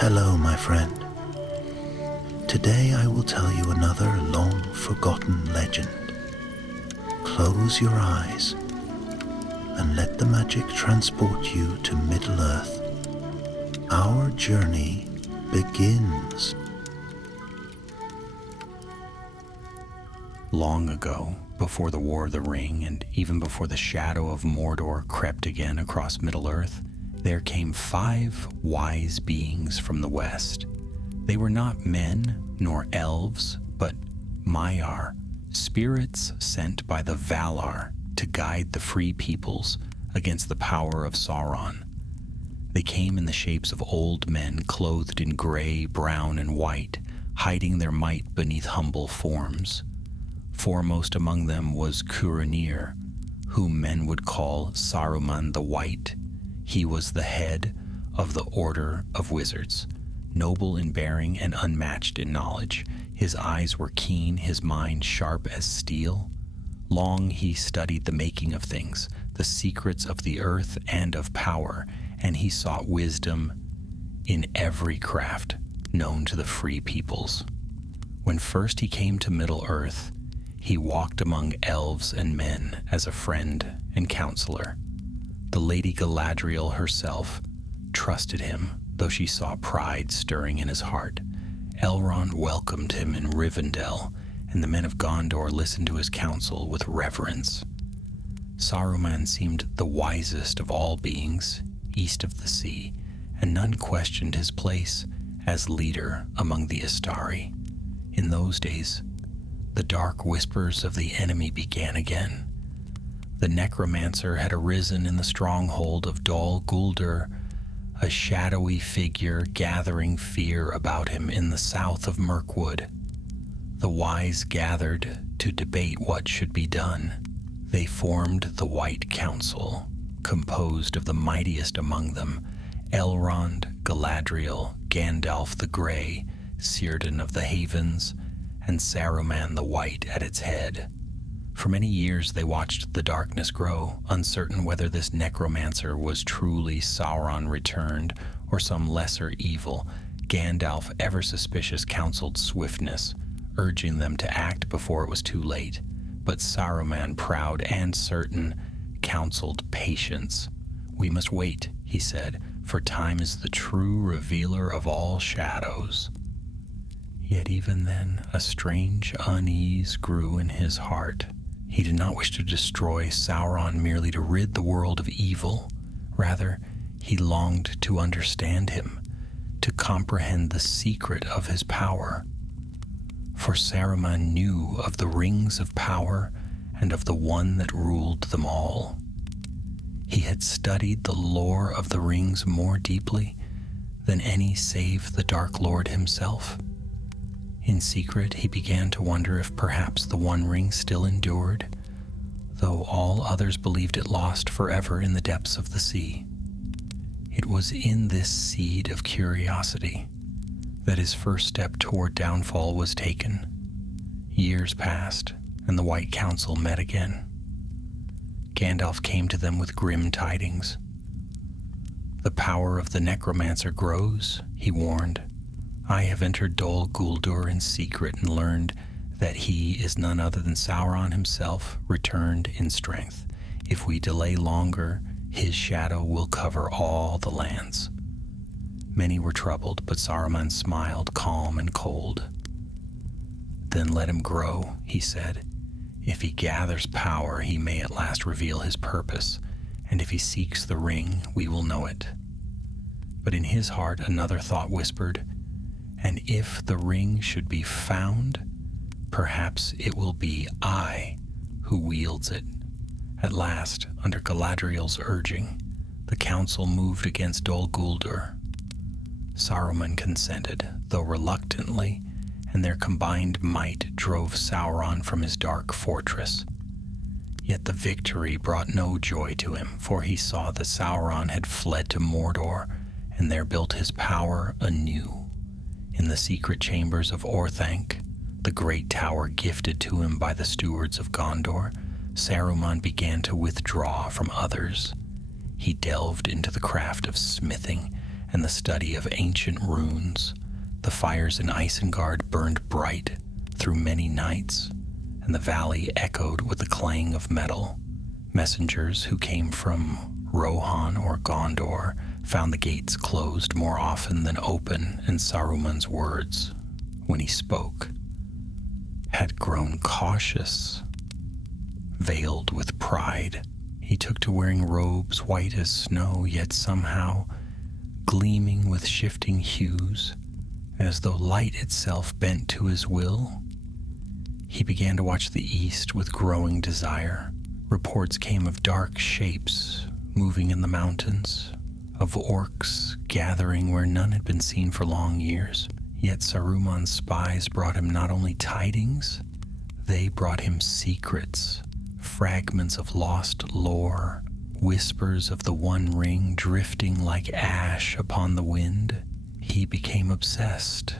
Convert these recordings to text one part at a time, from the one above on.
Hello, my friend. Today I will tell you another long-forgotten legend. Close your eyes and let the magic transport you to Middle-earth. Our journey begins. Long ago, before the War of the Ring and even before the shadow of Mordor crept again across Middle-earth, there came 5 wise beings from the west. They were not men nor elves, but Maiar, spirits sent by the Valar to guide the free peoples against the power of Sauron. They came in the shapes of old men clothed in gray, brown, and white, hiding their might beneath humble forms. Foremost among them was Curanir, whom men would call Saruman the White. He was the head of the Order of Wizards, noble in bearing and unmatched in knowledge. His eyes were keen, his mind sharp as steel. Long he studied the making of things, the secrets of the earth and of power, and he sought wisdom in every craft known to the free peoples. When first he came to Middle-earth, he walked among elves and men as a friend and counselor. The Lady Galadriel herself trusted him, though she saw pride stirring in his heart. Elrond welcomed him in Rivendell, and the men of Gondor listened to his counsel with reverence. Saruman seemed the wisest of all beings east of the sea, and none questioned his place as leader among the Istari. In those days, the dark whispers of the enemy began again. The necromancer had arisen in the stronghold of Dol Guldur, a shadowy figure gathering fear about him in the south of Mirkwood. The wise gathered to debate what should be done. They formed the White Council, composed of the mightiest among them, Elrond, Galadriel, Gandalf the Grey, Círdan of the Havens, and Saruman the White at its head. For many years they watched the darkness grow, uncertain whether this necromancer was truly Sauron returned or some lesser evil. Gandalf, ever suspicious, counseled swiftness, urging them to act before it was too late. But Saruman, proud and certain, counseled patience. "We must wait," he said, "for time is the true revealer of all shadows." Yet even then, a strange unease grew in his heart. He did not wish to destroy Sauron merely to rid the world of evil. Rather, he longed to understand him, to comprehend the secret of his power. For Saruman knew of the rings of power and of the one that ruled them all. He had studied the lore of the rings more deeply than any save the Dark Lord himself. In secret, he began to wonder if perhaps the One Ring still endured, though all others believed it lost forever in the depths of the sea. It was in this seed of curiosity that his first step toward downfall was taken. Years passed, and the White Council met again. Gandalf came to them with grim tidings. "The power of the necromancer grows," he warned. "I have entered Dol Guldur in secret and learned that he is none other than Sauron himself, returned in strength. If we delay longer, his shadow will cover all the lands." Many were troubled, but Saruman smiled, calm and cold. "Then let him grow," he said. "If he gathers power, he may at last reveal his purpose, and if he seeks the ring, we will know it." But in his heart another thought whispered, "And if the ring should be found, perhaps it will be I who wields it." At last, under Galadriel's urging, the council moved against Dol Guldur. Saruman consented, though reluctantly, and their combined might drove Sauron from his dark fortress. Yet the victory brought no joy to him, for he saw that Sauron had fled to Mordor and there built his power anew. In the secret chambers of Orthanc, the great tower gifted to him by the stewards of Gondor, Saruman began to withdraw from others. He delved into the craft of smithing and the study of ancient runes. The fires in Isengard burned bright through many nights, and the valley echoed with the clang of metal. Messengers who came from Rohan or Gondor found the gates closed more often than open, and Saruman's words, when he spoke, had grown cautious, veiled with pride. He took to wearing robes white as snow, yet somehow gleaming with shifting hues, as though light itself bent to his will. He began to watch the east with growing desire. Reports came of dark shapes moving in the mountains, of orcs gathering where none had been seen for long years. Yet Saruman's spies brought him not only tidings, they brought him secrets, fragments of lost lore, whispers of the One Ring drifting like ash upon the wind. He became obsessed.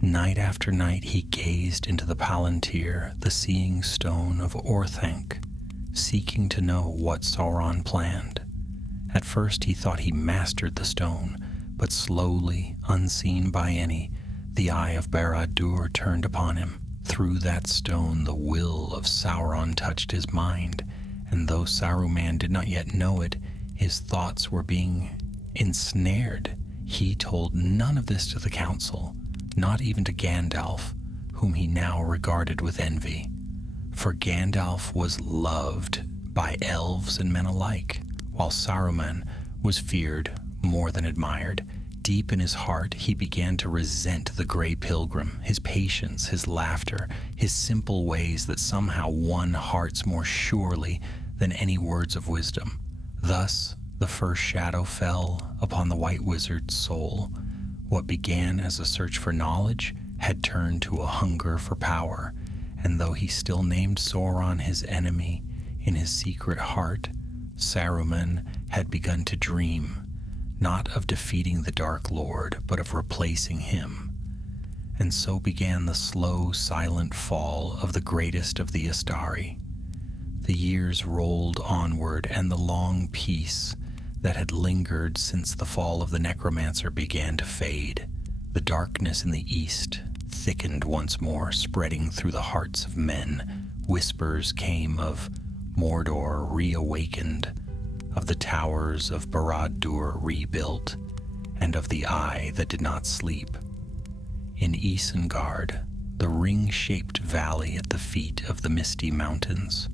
Night after night he gazed into the Palantir, the seeing stone of Orthanc, seeking to know what Sauron planned. At first he thought he mastered the stone, but slowly, unseen by any, the eye of Barad-dûr turned upon him. Through that stone the will of Sauron touched his mind, and though Saruman did not yet know it, his thoughts were being ensnared. He told none of this to the council, not even to Gandalf, whom he now regarded with envy. For Gandalf was loved by elves and men alike, while Saruman was feared more than admired. Deep in his heart, he began to resent the Grey Pilgrim, his patience, his laughter, his simple ways that somehow won hearts more surely than any words of wisdom. Thus, the first shadow fell upon the White Wizard's soul. What began as a search for knowledge had turned to a hunger for power, and though he still named Sauron his enemy in his secret heart, Saruman had begun to dream, not of defeating the Dark Lord, but of replacing him. And so began the slow, silent fall of the greatest of the Astari. The years rolled onward, and the long peace that had lingered since the fall of the necromancer began to fade. The darkness in the east thickened once more, spreading through the hearts of men. Whispers came of Mordor reawakened, of the towers of Barad-dûr rebuilt, and of the eye that did not sleep. In Isengard, the ring-shaped valley at the feet of the misty mountains,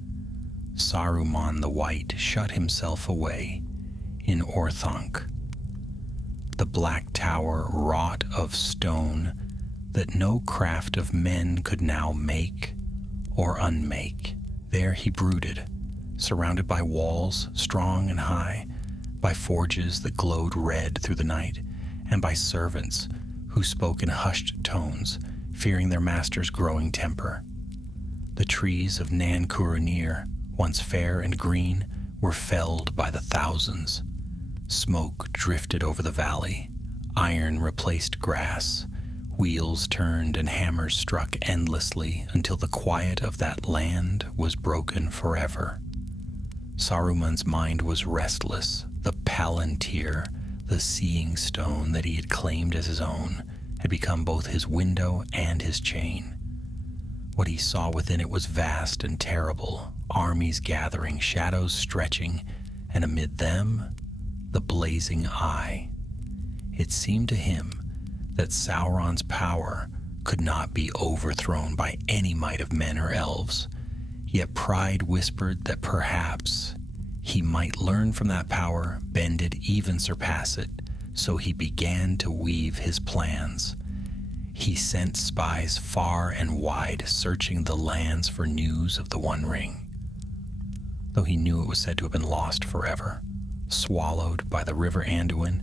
Saruman the White shut himself away in Orthanc, the black tower wrought of stone that no craft of men could now make or unmake. There he brooded, surrounded by walls strong and high, by forges that glowed red through the night, and by servants who spoke in hushed tones, fearing their master's growing temper. The trees of Nan Curanir, once fair and green, were felled by the thousands. Smoke drifted over the valley. Iron replaced grass. Wheels turned and hammers struck endlessly until the quiet of that land was broken forever. Saruman's mind was restless. The Palantir, the seeing stone that he had claimed as his own, had become both his window and his chain. What he saw within it was vast and terrible, armies gathering, shadows stretching, and amid them, the blazing eye. It seemed to him that Sauron's power could not be overthrown by any might of men or elves, yet pride whispered that perhaps he might learn from that power, bend it, even surpass it. So he began to weave his plans. He sent spies far and wide, searching the lands for news of the One Ring, though he knew it was said to have been lost forever, swallowed by the river Anduin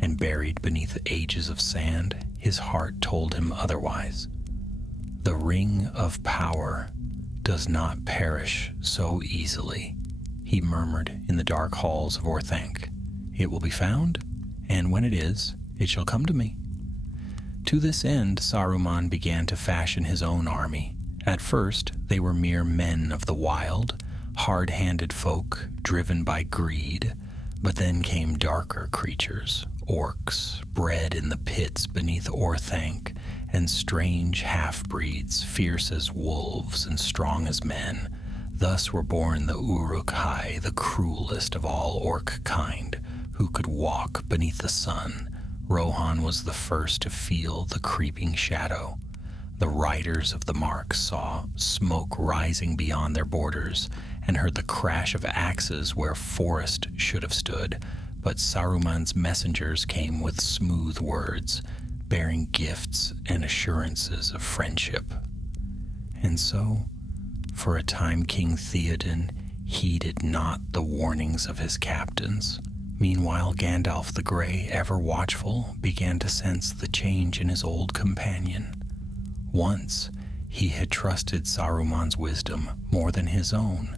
and buried beneath ages of sand. His heart told him otherwise. The Ring of Power does not perish so easily, he murmured in the dark halls of Orthanc. It will be found, and when it is, it shall come to me. To this end, Saruman began to fashion his own army. At first, they were mere men of the wild, hard-handed folk driven by greed, but then came darker creatures, orcs bred in the pits beneath Orthanc, and strange half-breeds, fierce as wolves and strong as men. Thus were born the Uruk-hai, the cruelest of all orc kind, who could walk beneath the sun. Rohan was the first to feel the creeping shadow. The riders of the mark saw smoke rising beyond their borders and heard the crash of axes where forest should have stood. But Saruman's messengers came with smooth words, bearing gifts and assurances of friendship. And so, for a time, King Theoden heeded not the warnings of his captains. Meanwhile, Gandalf the Grey, ever watchful, began to sense the change in his old companion. Once, he had trusted Saruman's wisdom more than his own,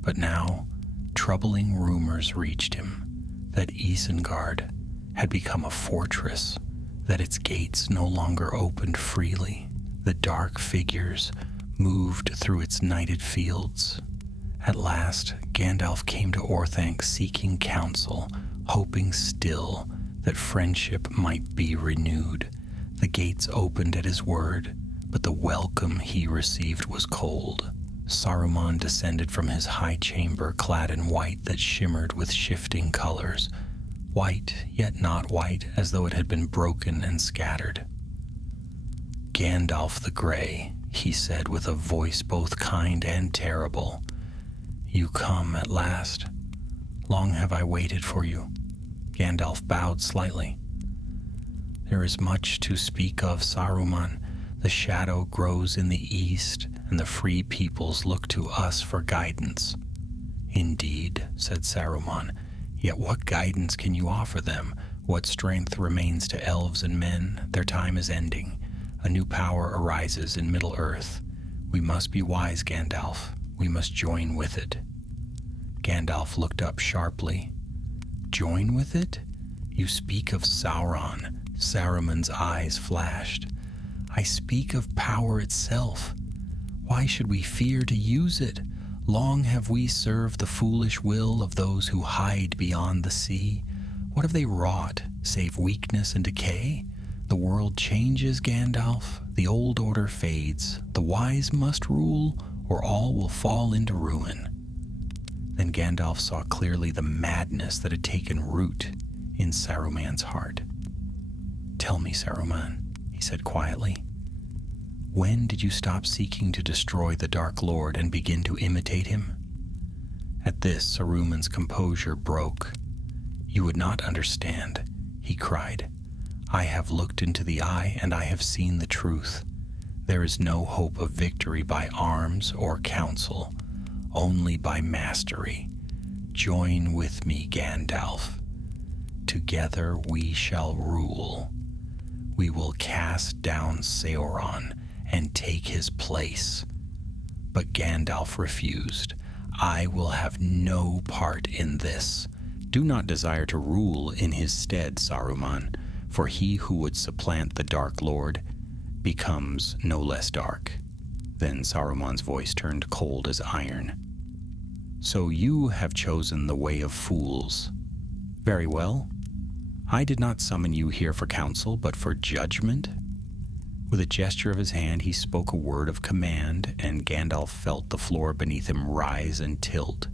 but now, troubling rumors reached him that Isengard had become a fortress, that its gates no longer opened freely. The dark figures moved through its nighted fields. At last, Gandalf came to Orthanc seeking counsel, hoping still that friendship might be renewed. The gates opened at his word, but the welcome he received was cold. Saruman descended from his high chamber clad in white that shimmered with shifting colors, white yet not white, as though it had been broken and scattered. "Gandalf the Grey," he said with a voice both kind and terrible, "you come at last. Long have I waited for you." Gandalf bowed slightly. "There is much to speak of, Saruman. The shadow grows in the east, and the free peoples look to us for guidance." "Indeed," said Saruman, "yet what guidance can you offer them? What strength remains to elves and men? Their time is ending. A new power arises in Middle-earth. We must be wise, Gandalf. We must join with it." Gandalf looked up sharply. "Join with it? You speak of Sauron." Saruman's eyes flashed. "I speak of power itself. Why should we fear to use it? Long have we served the foolish will of those who hide beyond the sea. What have they wrought, save weakness and decay? The world changes, Gandalf. The old order fades. The wise must rule, or all will fall into ruin." Then Gandalf saw clearly the madness that had taken root in Saruman's heart. "Tell me, Saruman," he said quietly, "when did you stop seeking to destroy the Dark Lord and begin to imitate him?" At this, Saruman's composure broke. "You would not understand," he cried. "I have looked into the eye, and I have seen the truth. There is no hope of victory by arms or counsel, only by mastery. Join with me, Gandalf. Together we shall rule. We will cast down Sauron and take his place." But Gandalf refused. "I will have no part in this. Do not desire to rule in his stead, Saruman, for he who would supplant the Dark Lord becomes no less dark." Then Saruman's voice turned cold as iron. "So you have chosen the way of fools. Very well. I did not summon you here for counsel, but for judgment." With a gesture of his hand, he spoke a word of command, and Gandalf felt the floor beneath him rise and tilt.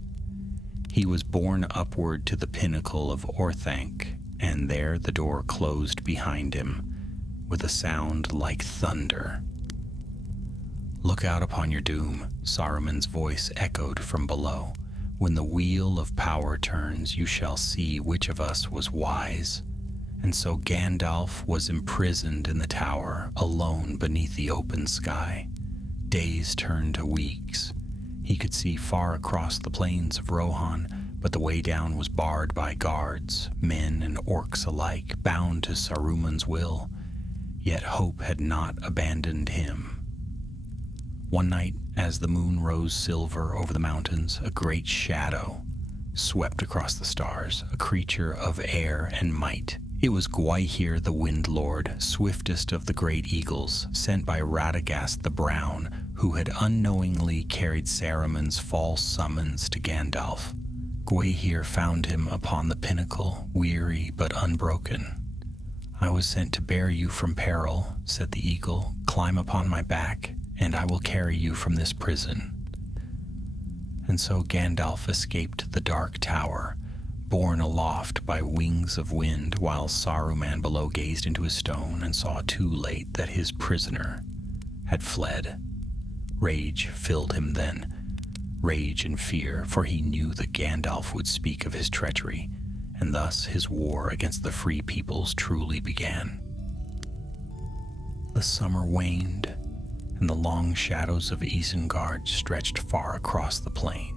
He was borne upward to the pinnacle of Orthanc, and there the door closed behind him with a sound like thunder. "Look out upon your doom," Saruman's voice echoed from below. "When the wheel of power turns, you shall see which of us was wise." And so Gandalf was imprisoned in the tower, alone beneath the open sky. Days turned to weeks. He could see far across the plains of Rohan, but the way down was barred by guards, men and orcs alike, bound to Saruman's will. Yet hope had not abandoned him. One night, as the moon rose silver over the mountains, a great shadow swept across the stars, a creature of air and might. It was Gwaihir the Wind Lord, swiftest of the great eagles, sent by Radagast the Brown, who had unknowingly carried Saruman's false summons to Gandalf. Gwaihir found him upon the pinnacle, weary but unbroken. "I was sent to bear you from peril," said the eagle. "Climb upon my back, and I will carry you from this prison." And so Gandalf escaped the dark tower, borne aloft by wings of wind, while Saruman below gazed into his stone and saw too late that his prisoner had fled. Rage filled him then, rage and fear, for he knew that Gandalf would speak of his treachery, and thus his war against the free peoples truly began. The summer waned, and the long shadows of Isengard stretched far across the plain.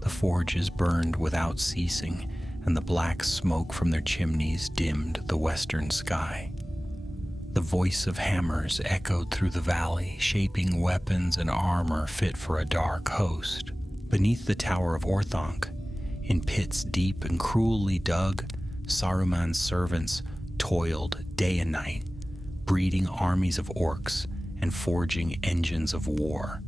The forges burned without ceasing, and the black smoke from their chimneys dimmed the western sky. The voice of hammers echoed through the valley, shaping weapons and armor fit for a dark host. Beneath the Tower of Orthanc, in pits deep and cruelly dug, Saruman's servants toiled day and night, breeding armies of orcs and forging engines of war.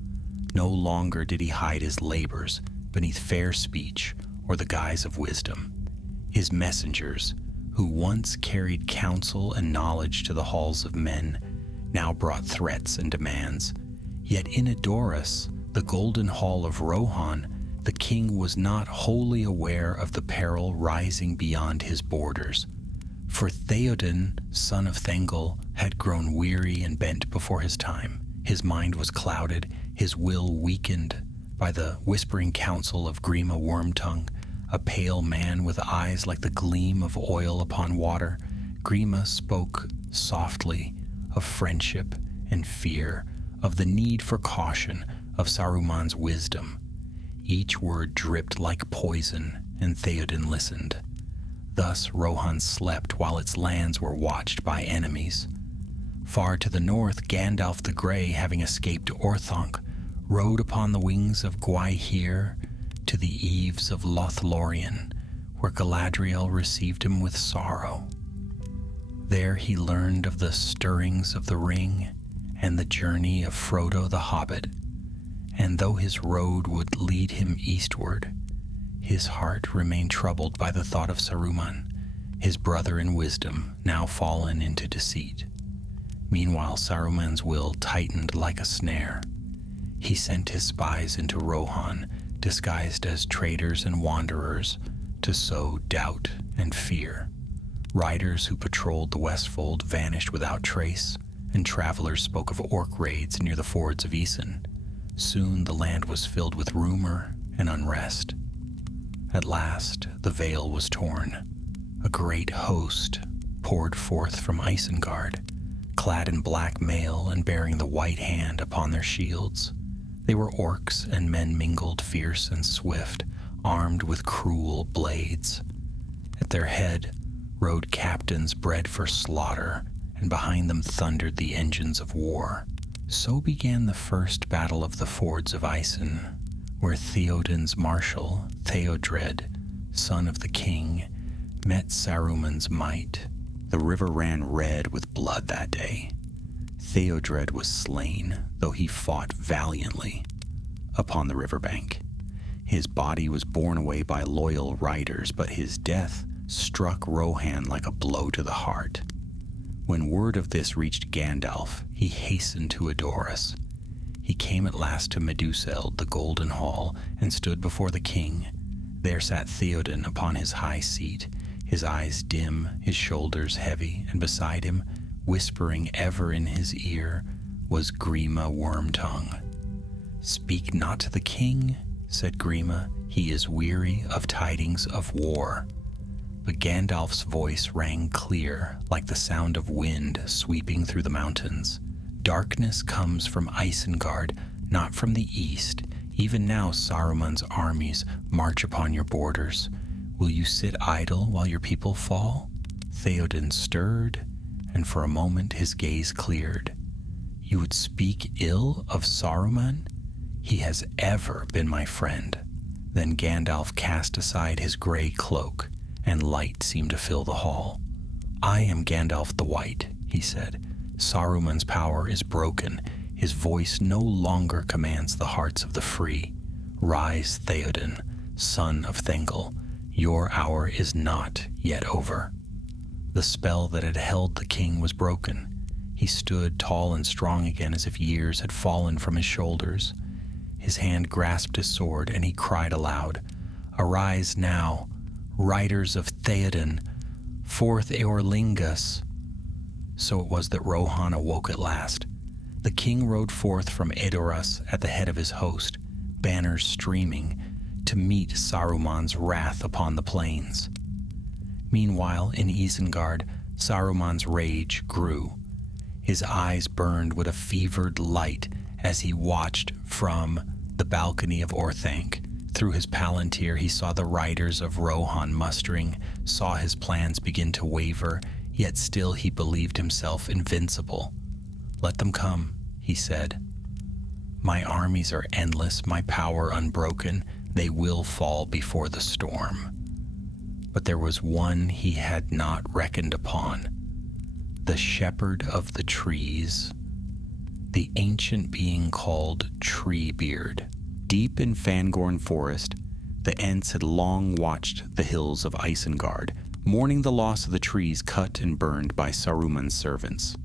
No longer did he hide his labors beneath fair speech or the guise of wisdom. His messengers, who once carried counsel and knowledge to the halls of men, now brought threats and demands. Yet in Edoras, the golden hall of Rohan, the king was not wholly aware of the peril rising beyond his borders. For Theoden, son of Thengel, had grown weary and bent before his time. His mind was clouded, his will weakened by the whispering counsel of Grima Wormtongue, a pale man with eyes like the gleam of oil upon water. Grima spoke softly of friendship and fear, of the need for caution, of Saruman's wisdom. Each word dripped like poison, and Theoden listened. Thus Rohan slept while its lands were watched by enemies. Far to the north, Gandalf the Grey, having escaped Orthanc, rode upon the wings of Gwaihir to the eaves of Lothlorien, where Galadriel received him with sorrow. There he learned of the stirrings of the ring and the journey of Frodo the Hobbit, and though his road would lead him eastward, his heart remained troubled by the thought of Saruman, his brother in wisdom, now fallen into deceit. Meanwhile, Saruman's will tightened like a snare. He sent his spies into Rohan, disguised as traders and wanderers, to sow doubt and fear. Riders who patrolled the Westfold vanished without trace, and travelers spoke of orc raids near the fords of Isen. Soon the land was filled with rumor and unrest. At last, the veil was torn. A great host poured forth from Isengard, clad in black mail and bearing the white hand upon their shields. They were orcs and men mingled, fierce and swift, armed with cruel blades. At their head rode captains bred for slaughter, and behind them thundered the engines of war. So began the first battle of the fords of Isen, where Theoden's marshal, Theodred, son of the king, met Saruman's might. The river ran red with blood that day. Theodred was slain, though he fought valiantly upon the riverbank. His body was borne away by loyal riders, but his death struck Rohan like a blow to the heart. When word of this reached Gandalf, he hastened to Edoras. He came at last to Meduseld, the golden hall, and stood before the king. There sat Theoden upon his high seat, his eyes dim, his shoulders heavy, and beside him, whispering ever in his ear, was Grima Wormtongue. "Speak not to the king," said Grima, "he is weary of tidings of war." But Gandalf's voice rang clear, like the sound of wind sweeping through the mountains. "Darkness comes from Isengard, not from the east. Even now Saruman's armies march upon your borders. Will you sit idle while your people fall?" Theoden stirred, and for a moment his gaze cleared. "You would speak ill of Saruman? He has ever been my friend." Then Gandalf cast aside his gray cloak, and light seemed to fill the hall. "I am Gandalf the White," he said. "Saruman's power is broken. His voice no longer commands the hearts of the free. Rise, Theoden. son of Thengel, your hour is not yet over." The spell that had held the king was broken. He stood tall and strong again as if years had fallen from his shoulders. His hand grasped his sword, and he cried aloud, "Arise now, riders of Theoden, forth Eorlingus." So it was that Rohan awoke at last. The king rode forth from Edoras at the head of his host, banners streaming, to meet Saruman's wrath upon the plains. Meanwhile, in Isengard, Saruman's rage grew. His eyes burned with a fevered light as he watched from the balcony of Orthanc. Through his palantir he saw the riders of Rohan mustering, saw his plans begin to waver, yet still he believed himself invincible. "Let them come," he said. "My armies are endless, my power unbroken. They will fall before the storm." But there was one he had not reckoned upon. The shepherd of the trees, the ancient being called Treebeard. Deep in Fangorn Forest, the Ents had long watched the hills of Isengard, mourning the loss of the trees cut and burned by Saruman's servants.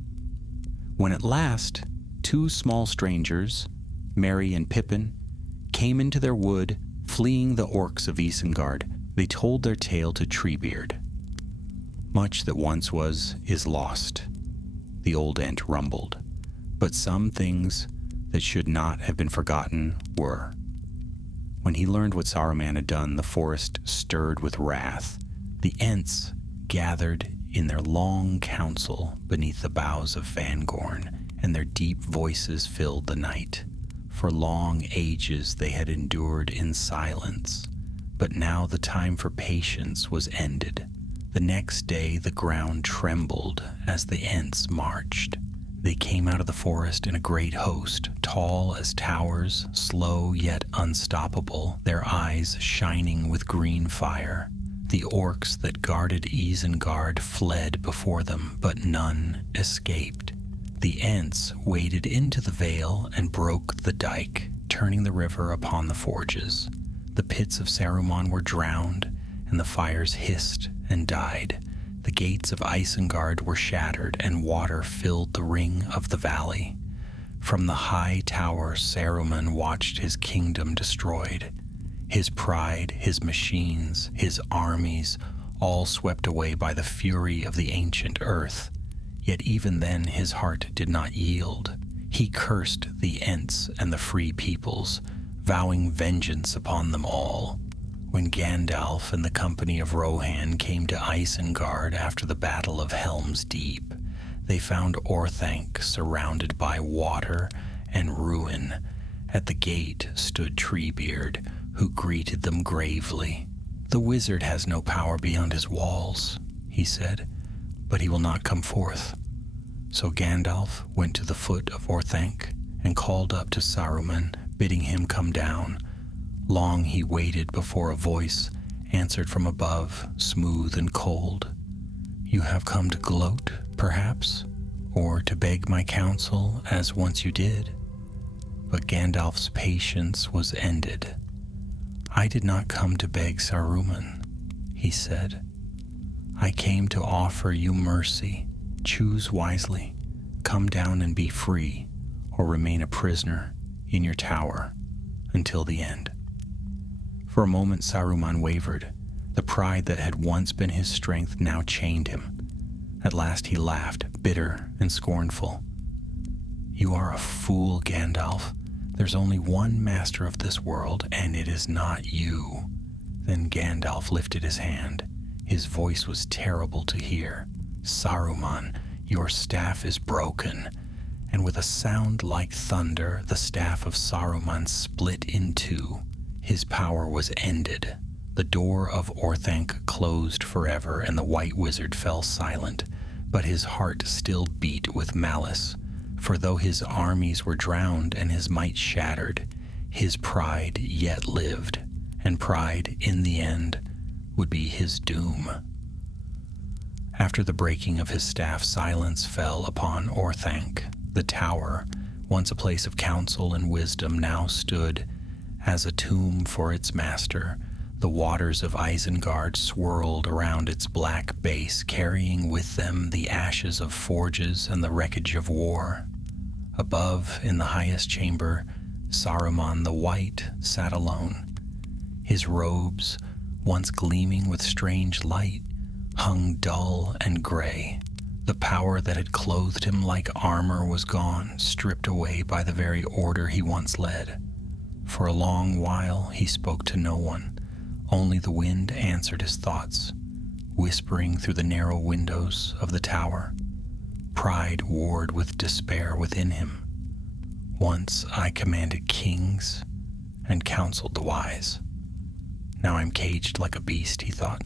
When at last, two small strangers, Merry and Pippin, came into their wood, fleeing the orcs of Isengard, they told their tale to Treebeard. "Much that once was is lost," the old Ent rumbled, "but some things that should not have been forgotten were." When he learned what Saruman had done, the forest stirred with wrath. The Ents gathered in their long council beneath the boughs of Fangorn, and their deep voices filled the night. For long ages they had endured in silence, but now the time for patience was ended. The next day the ground trembled as the Ents marched. They came out of the forest in a great host, tall as towers, slow yet unstoppable, their eyes shining with green fire. The orcs that guarded Isengard fled before them, but none escaped. The Ents waded into the vale and broke the dike, turning the river upon the forges. The pits of Saruman were drowned, and the fires hissed and died. The gates of Isengard were shattered, and water filled the ring of the valley. From the high tower, Saruman watched his kingdom destroyed. His pride, his machines, his armies, all swept away by the fury of the ancient earth. Yet even then his heart did not yield. He cursed the Ents and the free peoples, vowing vengeance upon them all. When Gandalf and the company of Rohan came to Isengard after the Battle of Helm's Deep, they found Orthanc surrounded by water and ruin. At the gate stood Treebeard, who greeted them gravely. "The wizard has no power beyond his walls," he said, "but he will not come forth." So Gandalf went to the foot of Orthanc and called up to Saruman, bidding him come down. Long he waited before a voice answered from above, smooth and cold. "You have come to gloat, perhaps, or to beg my counsel as once you did." But Gandalf's patience was ended. "I did not come to beg Saruman," he said. "I came to offer you mercy. Choose wisely. Come down and be free, or remain a prisoner in your tower until the end." For a moment Saruman wavered. The pride that had once been his strength now chained him. At last he laughed, bitter and scornful. "You are a fool, Gandalf. There's only one master of this world, and it is not you." Then Gandalf lifted his hand. His voice was terrible to hear. "Saruman, your staff is broken." And with a sound like thunder, the staff of Saruman split in two. His power was ended. The door of Orthanc closed forever, and the White Wizard fell silent, but his heart still beat with malice. For though his armies were drowned and his might shattered, his pride yet lived, and pride, in the end, would be his doom. After the breaking of his staff, silence fell upon Orthanc. The tower, once a place of counsel and wisdom, now stood as a tomb for its master, The waters of Isengard swirled around its black base, carrying with them the ashes of forges and the wreckage of war. Above, in the highest chamber, Saruman the White sat alone. His robes, once gleaming with strange light, hung dull and gray. The power that had clothed him like armor was gone, stripped away by the very order he once led. For a long while he spoke to no one. Only the wind answered his thoughts, whispering through the narrow windows of the tower. Pride warred with despair within him. Once I commanded kings and counseled the wise. Now I'm caged like a beast, he thought.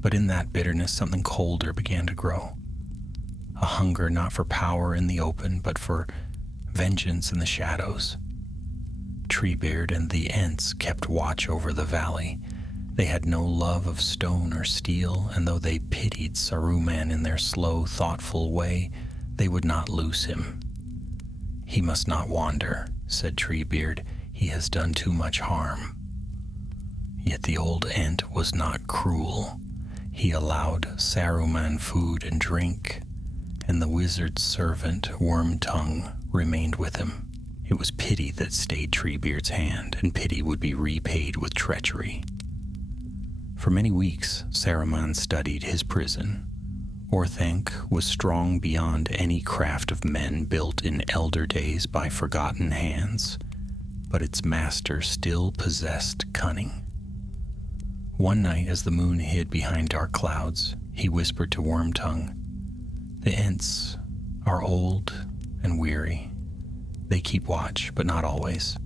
But in that bitterness, something colder began to grow. A hunger not for power in the open, but for vengeance in the shadows. Treebeard and the Ents kept watch over the valley. They had no love of stone or steel, and though they pitied Saruman in their slow, thoughtful way, they would not loose him. He must not wander, said Treebeard. He has done too much harm. Yet the old Ent was not cruel. He allowed Saruman food and drink, and the wizard's servant, Wormtongue, remained with him. It was pity that stayed Treebeard's hand, and pity would be repaid with treachery. For many weeks, Saruman studied his prison. Orthanc was strong beyond any craft of men built in elder days by forgotten hands, but its master still possessed cunning. One night, as the moon hid behind dark clouds, he whispered to Wormtongue, "The Ents are old and weary. They keep watch, but not always.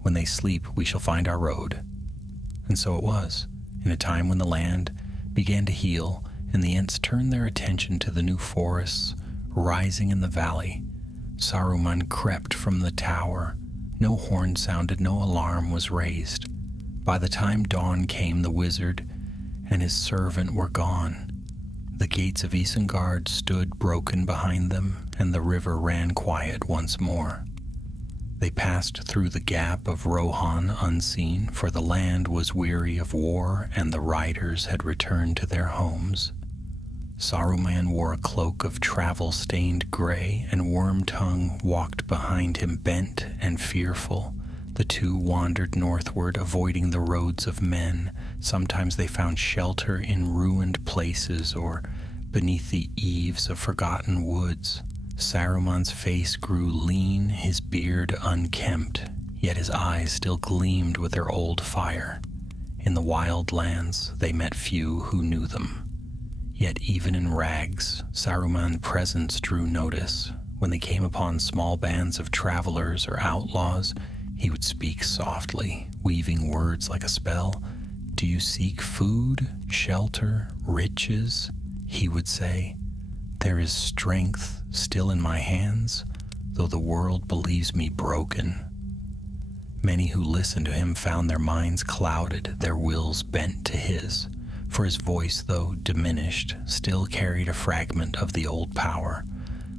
When they sleep, we shall find our road." And so it was, in a time when the land began to heal, and the Ents turned their attention to the new forests rising in the valley. Saruman crept from the tower. No horn sounded, no alarm was raised. By the time dawn came, the wizard and his servant were gone. The gates of Isengard stood broken behind them, and the river ran quiet once more. They passed through the gap of Rohan unseen, for the land was weary of war, and the riders had returned to their homes. Saruman wore a cloak of travel-stained gray, and Wormtongue walked behind him bent and fearful. The two wandered northward, avoiding the roads of men. Sometimes they found shelter in ruined places or beneath the eaves of forgotten woods. Saruman's face grew lean, his beard unkempt, yet his eyes still gleamed with their old fire. In the wild lands, they met few who knew them. Yet even in rags, Saruman's presence drew notice. When they came upon small bands of travelers or outlaws, he would speak softly, weaving words like a spell. "Do you seek food, shelter, riches?" he would say. "There is strength still in my hands, though the world believes me broken." Many who listened to him found their minds clouded, their wills bent to his, for his voice, though diminished, still carried a fragment of the old power.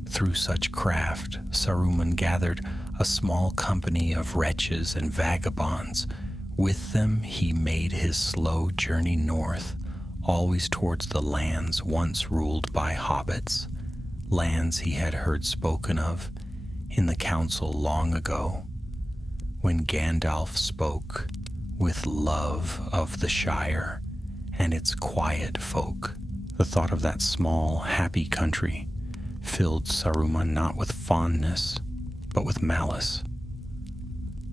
Through such craft, Saruman gathered a small company of wretches and vagabonds. With them he made his slow journey north, always towards the lands once ruled by hobbits, lands he had heard spoken of in the council long ago, when Gandalf spoke with love of the Shire and its quiet folk. The thought of that small, happy country filled Saruman not with fondness, but with malice.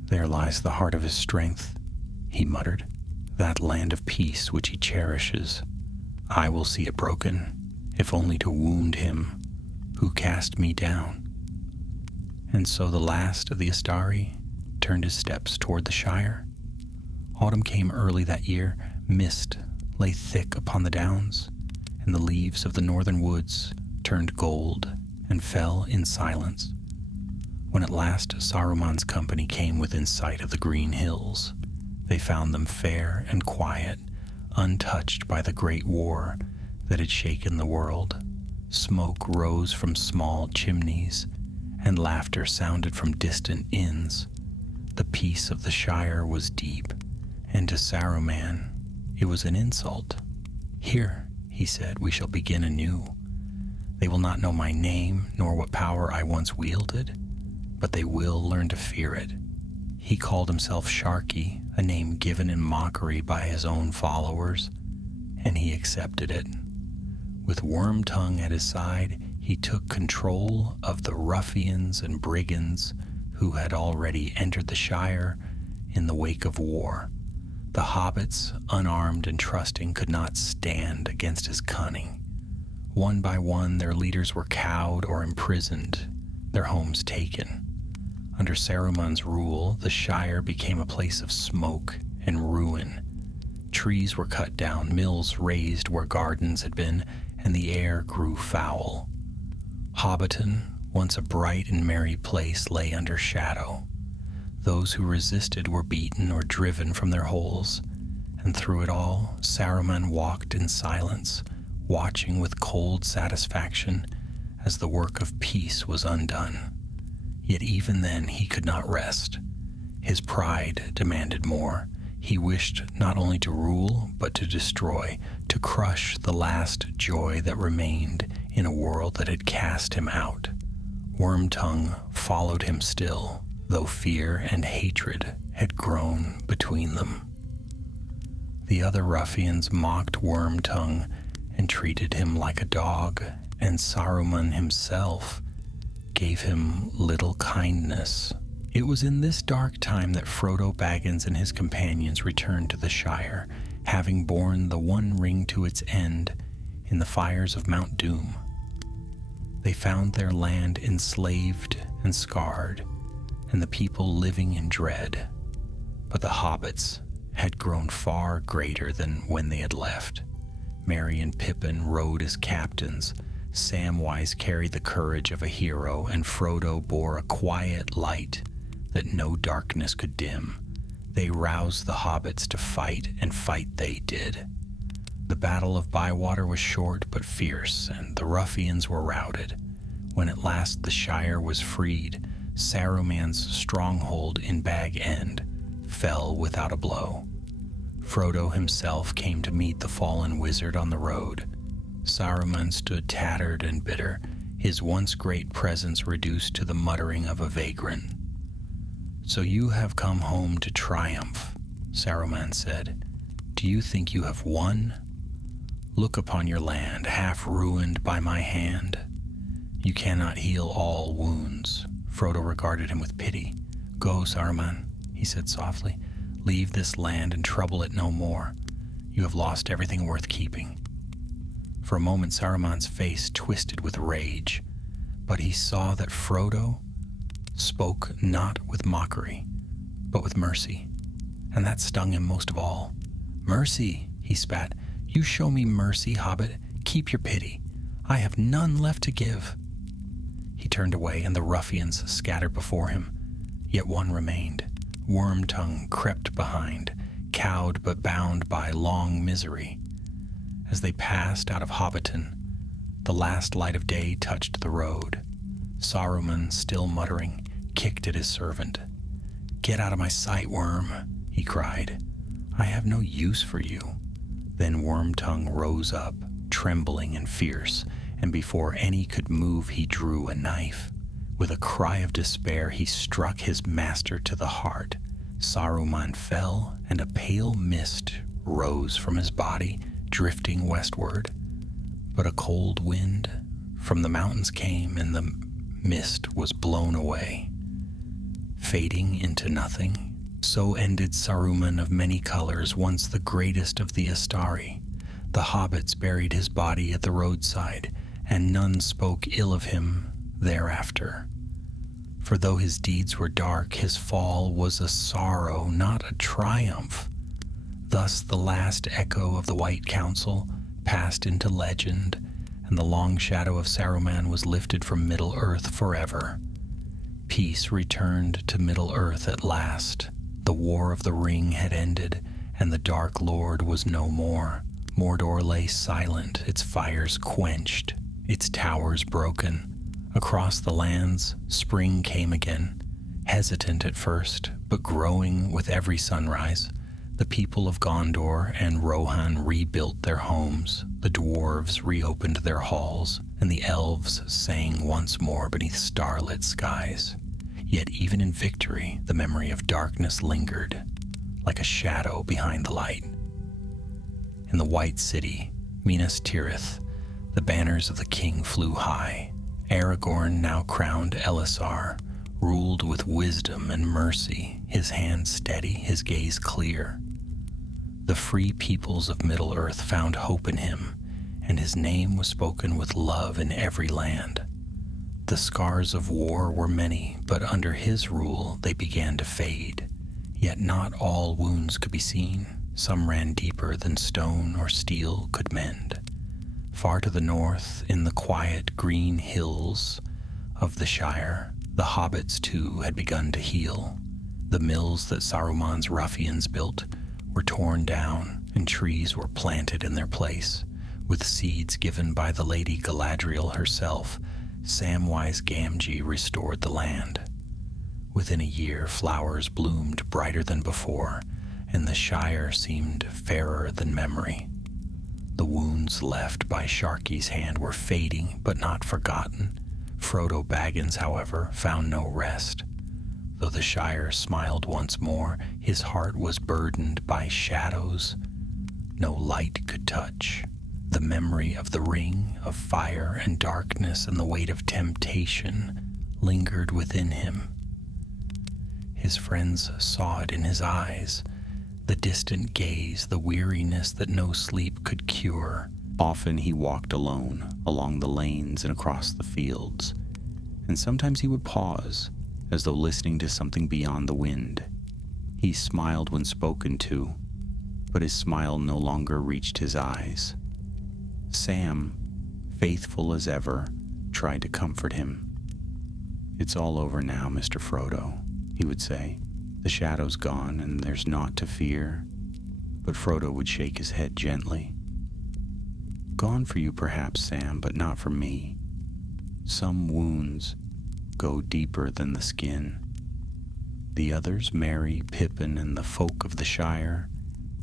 "There lies the heart of his strength," he muttered, "that land of peace which he cherishes. I will see it broken, if only to wound him who cast me down." And so the last of the Astari turned his steps toward the Shire. Autumn came early that year. Mist lay thick upon the downs, and the leaves of the northern woods turned gold and fell in silence. When at last Saruman's company came within sight of the green hills, they found them fair and quiet, untouched by the great war that had shaken the world. Smoke rose from small chimneys, and laughter sounded from distant inns. The peace of the Shire was deep, And to Saruman, it was an insult. "Here," he said, "we shall begin anew. They will not know my name nor what power I once wielded, but they will learn to fear it." He called himself Sharky, a name given in mockery by his own followers, and he accepted it. With Wormtongue at his side, he took control of the ruffians and brigands who had already entered the Shire in the wake of war. The hobbits, unarmed and trusting, could not stand against his cunning. One by one, their leaders were cowed or imprisoned, their homes taken. Under Saruman's rule, the Shire became a place of smoke and ruin. Trees were cut down, mills razed where gardens had been, and the air grew foul. Hobbiton, once a bright and merry place, lay under shadow. Those who resisted were beaten or driven from their holes, and through it all, Saruman walked in silence, watching with cold satisfaction as the work of peace was undone. Yet even then he could not rest. His pride demanded more. He wished not only to rule, but to destroy, to crush the last joy that remained in a world that had cast him out. Wormtongue followed him still, though fear and hatred had grown between them. The other ruffians mocked Wormtongue and treated him like a dog, and Saruman himself gave him little kindness. It was in this dark time that Frodo Baggins and his companions returned to the Shire, having borne the One Ring to its end in the fires of Mount Doom. They found their land enslaved and scarred, and the people living in dread. But the hobbits had grown far greater than when they had left. Merry and Pippin rode as captains, Samwise carried the courage of a hero, and Frodo bore a quiet light that no darkness could dim. They roused the hobbits to fight, and fight they did. The Battle of Bywater was short but fierce, and the ruffians were routed. When at last the Shire was freed, Saruman's stronghold in Bag End fell without a blow. Frodo himself came to meet the fallen wizard on the road. Saruman stood tattered and bitter, his once great presence reduced to the muttering of a vagrant. "So you have come home to triumph," Saruman said. "Do you think you have won? Look upon your land, half ruined by my hand. You cannot heal all wounds." Frodo regarded him with pity. "Go, Saruman," he said softly. "Leave this land and trouble it no more. You have lost everything worth keeping." For a moment, Saruman's face twisted with rage, but he saw that Frodo spoke not with mockery, but with mercy, and that stung him most of all. "Mercy," he spat. "You show me mercy, hobbit. Keep your pity. I have none left to give." He turned away, and the ruffians scattered before him. Yet one remained. Wormtongue crept behind, cowed but bound by long misery. As they passed out of Hobbiton, the last light of day touched the road. Saruman, still muttering, kicked at his servant. "Get out of my sight, Worm," he cried. "I have no use for you." Then Wormtongue rose up, trembling and fierce, and before any could move, he drew a knife. With a cry of despair, he struck his master to the heart. Saruman fell, and a pale mist rose from his body, drifting westward. But a cold wind from the mountains came, and the mist was blown away, fading into nothing. So ended Saruman of many colors, once the greatest of the Astari. The hobbits buried his body at the roadside, and none spoke ill of him thereafter. For though his deeds were dark, his fall was a sorrow, not a triumph. Thus the last echo of the White Council passed into legend, and the long shadow of Saruman was lifted from Middle-earth forever. Peace returned to Middle-earth at last. The War of the Ring had ended, and the Dark Lord was no more. Mordor lay silent, its fires quenched, its towers broken. Across the lands, spring came again, hesitant at first, but growing with every sunrise. The people of Gondor and Rohan rebuilt their homes, the dwarves reopened their halls, and the elves sang once more beneath starlit skies. Yet even in victory, the memory of darkness lingered, like a shadow behind the light. In the White City, Minas Tirith, the banners of the king flew high. Aragorn, now crowned Elisar, ruled with wisdom and mercy, his hand steady, his gaze clear. The free peoples of Middle-earth found hope in him, and his name was spoken with love in every land. The scars of war were many, but under his rule they began to fade. Yet not all wounds could be seen. Some ran deeper than stone or steel could mend. Far to the north, in the quiet green hills of the Shire, the hobbits too had begun to heal. The mills that Saruman's ruffians built were torn down, and trees were planted in their place. With seeds given by the Lady Galadriel herself, Samwise Gamgee restored the land. Within a year, flowers bloomed brighter than before, and the Shire seemed fairer than memory. The wounds left by Sharky's hand were fading, but not forgotten. Frodo Baggins, however, found no rest. Though the Shire smiled once more, his heart was burdened by shadows no light could touch. The memory of the ring of fire and darkness and the weight of temptation lingered within him. His friends saw it in his eyes, the distant gaze, the weariness that no sleep could cure. Often he walked alone along the lanes and across the fields, and sometimes he would pause, as though listening to something beyond the wind. He smiled when spoken to, but his smile no longer reached his eyes. Sam, faithful as ever, tried to comfort him. "It's all over now, Mr. Frodo," he would say. "The shadow's gone, and there's naught to fear." But Frodo would shake his head gently. "Gone for you, perhaps, Sam, but not for me. Some wounds go deeper than the skin." The others, Merry, Pippin, and the folk of the Shire,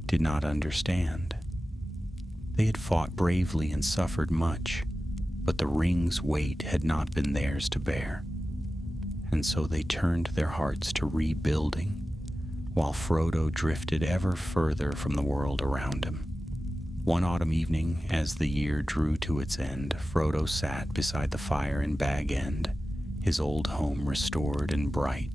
did not understand. They had fought bravely and suffered much, but the ring's weight had not been theirs to bear, and so they turned their hearts to rebuilding, while Frodo drifted ever further from the world around him. One autumn evening, as the year drew to its end, Frodo sat beside the fire in Bag End, his old home restored and bright.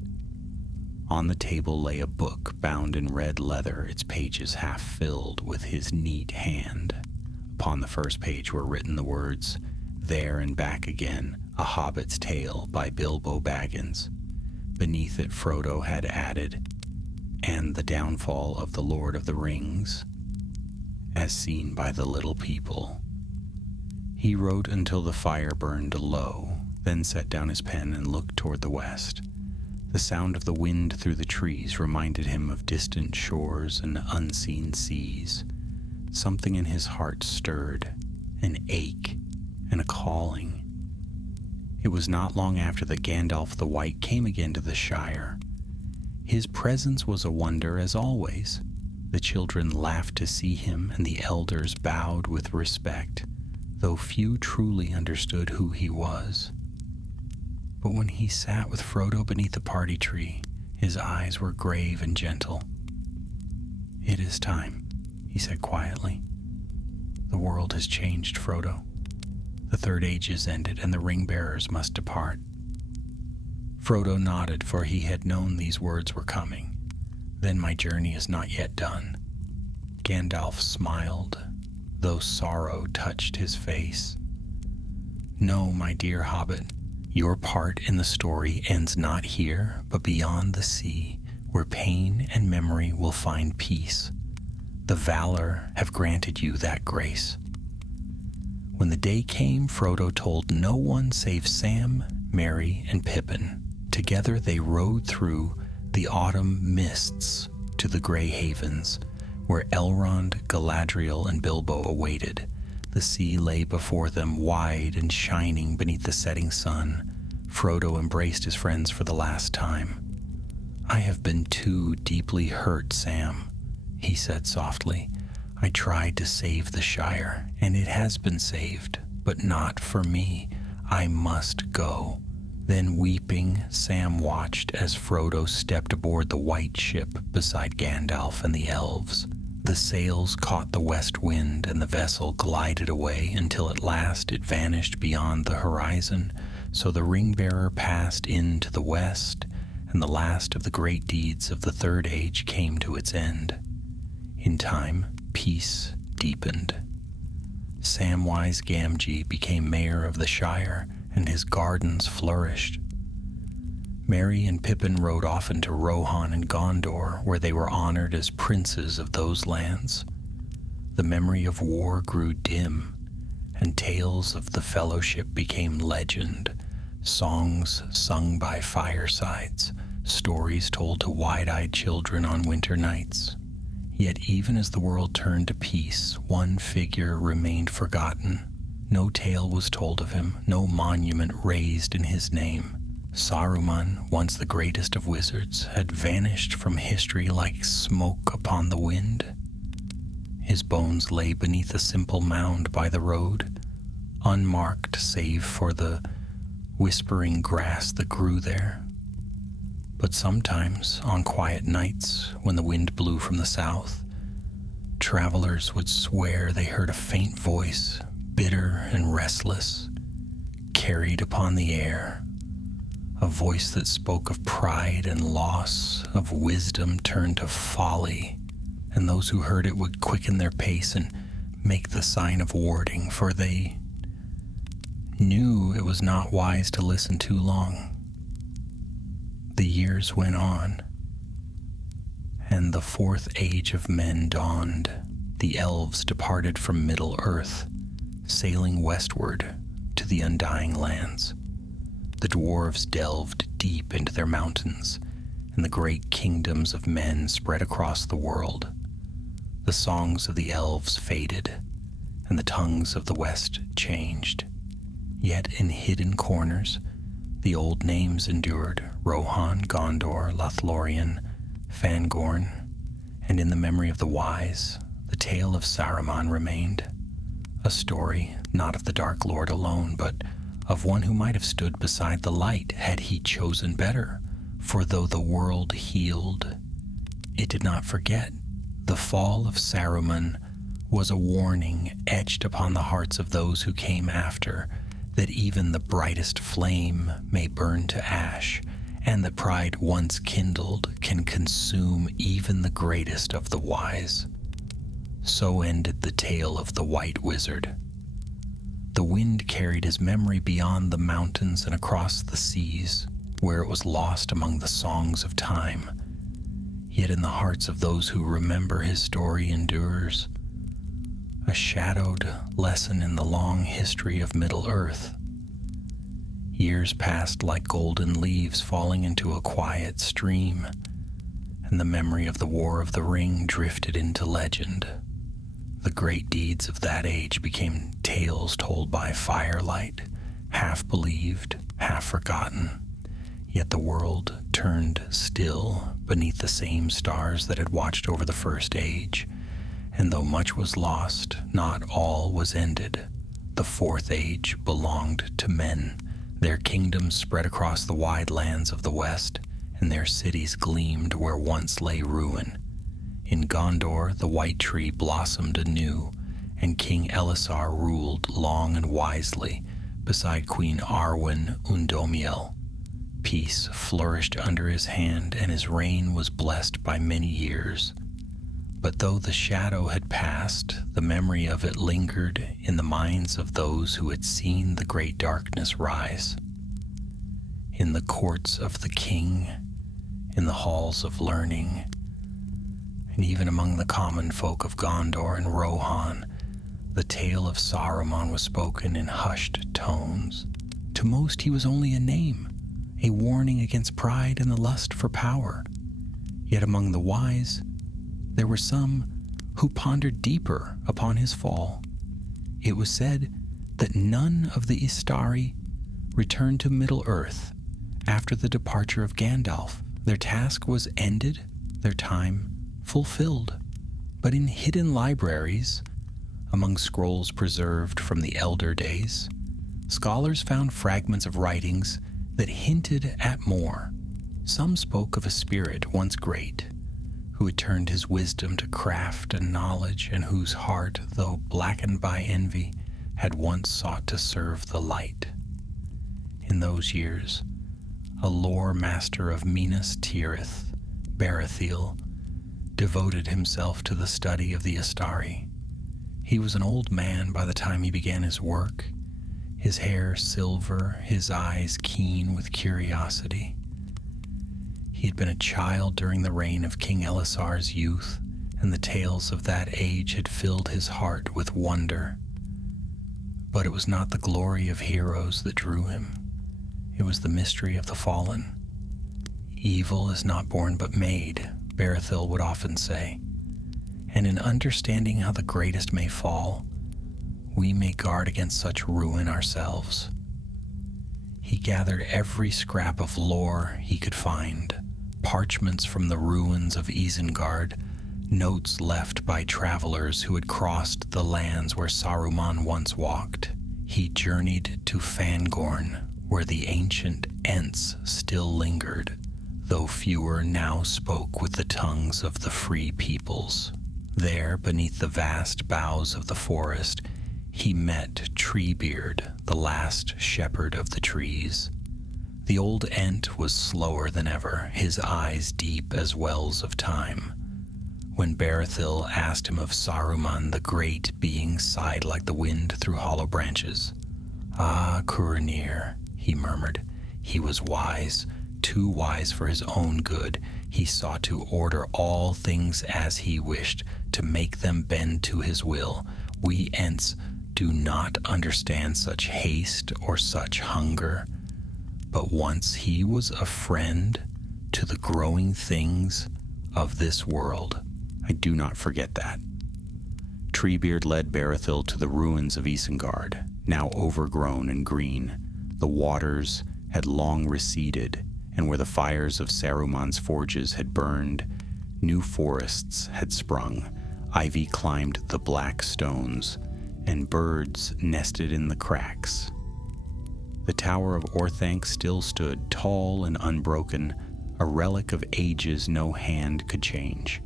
On the table lay a book bound in red leather, its pages half filled with his neat hand. Upon the first page were written the words, "There and Back Again, A Hobbit's Tale by Bilbo Baggins." Beneath it Frodo had added, "And the Downfall of the Lord of the Rings, as seen by the little people." He wrote until the fire burned low, then set down his pen and looked toward the west. The sound of the wind through the trees reminded him of distant shores and unseen seas. Something in his heart stirred, an ache and a calling. It was not long after that Gandalf the White came again to the Shire. His presence was a wonder as always. The children laughed to see him, and the elders bowed with respect, though few truly understood who he was. But when he sat with Frodo beneath the party tree, his eyes were grave and gentle. "It is time," he said quietly. "The world has changed, Frodo. The Third Age is ended, and the ring-bearers must depart." Frodo nodded, for he had known these words were coming. "Then my journey is not yet done." Gandalf smiled, though sorrow touched his face. "No, my dear hobbit, your part in the story ends not here, but beyond the sea, where pain and memory will find peace. The Valor have granted you that grace." When the day came, Frodo told no one save Sam, Merry, and Pippin. Together they rode through the autumn mists to the Grey Havens, where Elrond, Galadriel, and Bilbo awaited. The sea lay before them, wide and shining beneath the setting sun. Frodo embraced his friends for the last time. "I have been too deeply hurt, Sam," he said softly. I tried to save the Shire, and it has been saved, but not for me. I must go. Then, weeping, Sam watched as Frodo stepped aboard the white ship beside Gandalf and the elves. The sails caught the west wind, and the vessel glided away until at last it vanished beyond the horizon. So the ring-bearer passed into the west, and the last of the great deeds of the Third Age came to its end. In time, peace deepened. Samwise Gamgee became mayor of the Shire, and his gardens flourished. Merry and Pippin rode often to Rohan and Gondor, where they were honored as princes of those lands. The memory of war grew dim, and tales of the Fellowship became legend, songs sung by firesides, stories told to wide-eyed children on winter nights. Yet even as the world turned to peace, one figure remained forgotten. No tale was told of him, no monument raised in his name. Saruman, once the greatest of wizards, had vanished from history like smoke upon the wind. His bones lay beneath a simple mound by the road, unmarked save for the whispering grass that grew there. But sometimes, on quiet nights, when the wind blew from the south, travelers would swear they heard a faint voice, bitter and restless, carried upon the air, a voice that spoke of pride and loss, of wisdom turned to folly, and those who heard it would quicken their pace and make the sign of warding, for they knew it was not wise to listen too long. The years went on, and the Fourth Age of Men dawned. The elves departed from Middle-earth, sailing westward to the Undying Lands. The dwarves delved deep into their mountains, and the great kingdoms of men spread across the world. The songs of the elves faded, and the tongues of the West changed. Yet in hidden corners, the old names endured: Rohan, Gondor, Lothlorien, Fangorn, and in the memory of the wise, the tale of Saruman remained. A story not of the Dark Lord alone, but of one who might have stood beside the light had he chosen better. For though the world healed, it did not forget. The fall of Saruman was a warning etched upon the hearts of those who came after, that even the brightest flame may burn to ash, and that pride once kindled can consume even the greatest of the wise. So ended the tale of the White Wizard. The wind carried his memory beyond the mountains and across the seas, where it was lost among the songs of time. Yet in the hearts of those who remember his story endures, a shadowed lesson in the long history of Middle-earth. Years passed like golden leaves falling into a quiet stream, and the memory of the War of the Ring drifted into legend. The great deeds of that age became tales told by firelight, half believed, half forgotten. Yet the world turned still beneath the same stars that had watched over the First Age. And though much was lost, not all was ended. The Fourth Age belonged to men. Their kingdoms spread across the wide lands of the West, and their cities gleamed where once lay ruin. In Gondor, the White Tree blossomed anew, and King Elisar ruled long and wisely beside Queen Arwen Undomiel. Peace flourished under his hand, and his reign was blessed by many years. But though the shadow had passed, the memory of it lingered in the minds of those who had seen the great darkness rise. In the courts of the king, in the halls of learning, and even among the common folk of Gondor and Rohan, the tale of Saruman was spoken in hushed tones. To most he was only a name, a warning against pride and the lust for power. Yet among the wise, there were some who pondered deeper upon his fall. It was said that none of the Istari returned to Middle-earth after the departure of Gandalf. Their task was ended, their time fulfilled. But in hidden libraries, among scrolls preserved from the elder days, scholars found fragments of writings that hinted at more. Some spoke of a spirit once great, who had turned his wisdom to craft and knowledge, and whose heart, though blackened by envy, had once sought to serve the light. In those years, a lore master of Minas Tirith, Berethil, devoted himself to the study of the Astari. He was an old man by the time he began his work, his hair silver, his eyes keen with curiosity. He had been a child during the reign of King Elisar's youth, and the tales of that age had filled his heart with wonder. But it was not the glory of heroes that drew him. It was the mystery of the fallen. Evil is not born but made, Berethil would often say. And in understanding how the greatest may fall, we may guard against such ruin ourselves. He gathered every scrap of lore he could find, parchments from the ruins of Isengard, notes left by travelers who had crossed the lands where Saruman once walked. He journeyed to Fangorn, where the ancient Ents still lingered, though fewer now spoke with the tongues of the free peoples. There, beneath the vast boughs of the forest, he met Treebeard, the last shepherd of the trees. The old Ent was slower than ever, his eyes deep as wells of time. When Berethil asked him of Saruman, the great being sighed like the wind through hollow branches. "Ah, Curanir," he murmured. He was wise, too wise for his own good. He sought to order all things as he wished, to make them bend to his will. We Ents do not understand such haste or such hunger. But once he was a friend to the growing things of this world. I do not forget that. Treebeard led Berethil to the ruins of Isengard, now overgrown and green. The waters had long receded, and where the fires of Saruman's forges had burned, new forests had sprung. Ivy climbed the black stones, and birds nested in the cracks. The Tower of Orthanc still stood, tall and unbroken, a relic of ages no hand could change.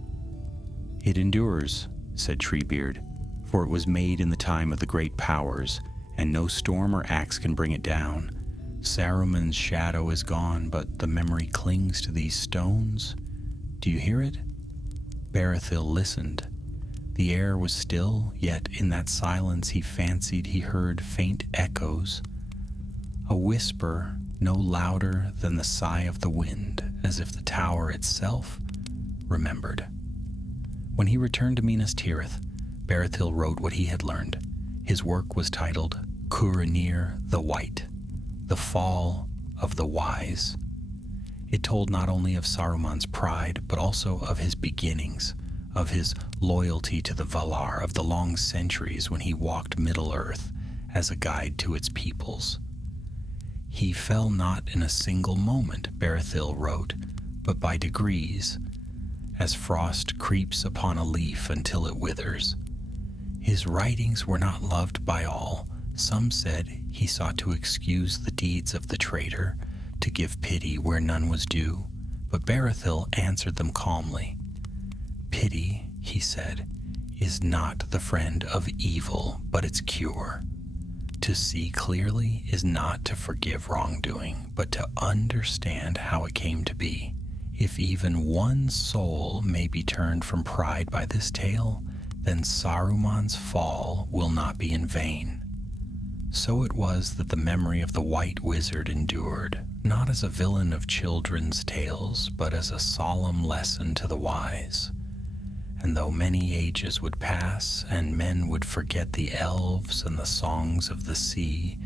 "It endures," said Treebeard, "for it was made in the time of the great powers, and no storm or axe can bring it down. Saruman's shadow is gone, but the memory clings to these stones. Do you hear it?" Berethil listened. The air was still, yet in that silence he fancied he heard faint echoes, a whisper no louder than the sigh of the wind, as if the tower itself remembered. When he returned to Minas Tirith, Berethil wrote what he had learned. His work was titled Curanir the White, The Fall of the Wise. It told not only of Saruman's pride, but also of his beginnings, of his loyalty to the Valar, of the long centuries when he walked Middle-earth as a guide to its peoples. He fell not in a single moment, Berethil wrote, but by degrees, as frost creeps upon a leaf until it withers. His writings were not loved by all. Some said he sought to excuse the deeds of the traitor, to give pity where none was due, but Berethil answered them calmly. "Pity," he said, "is not the friend of evil, but its cure. To see clearly is not to forgive wrongdoing, but to understand how it came to be. If even one soul may be turned from pride by this tale, then Saruman's fall will not be in vain." So it was that the memory of the White Wizard endured, not as a villain of children's tales, but as a solemn lesson to the wise. And though many ages would pass, and men would forget the elves and the songs of the sea,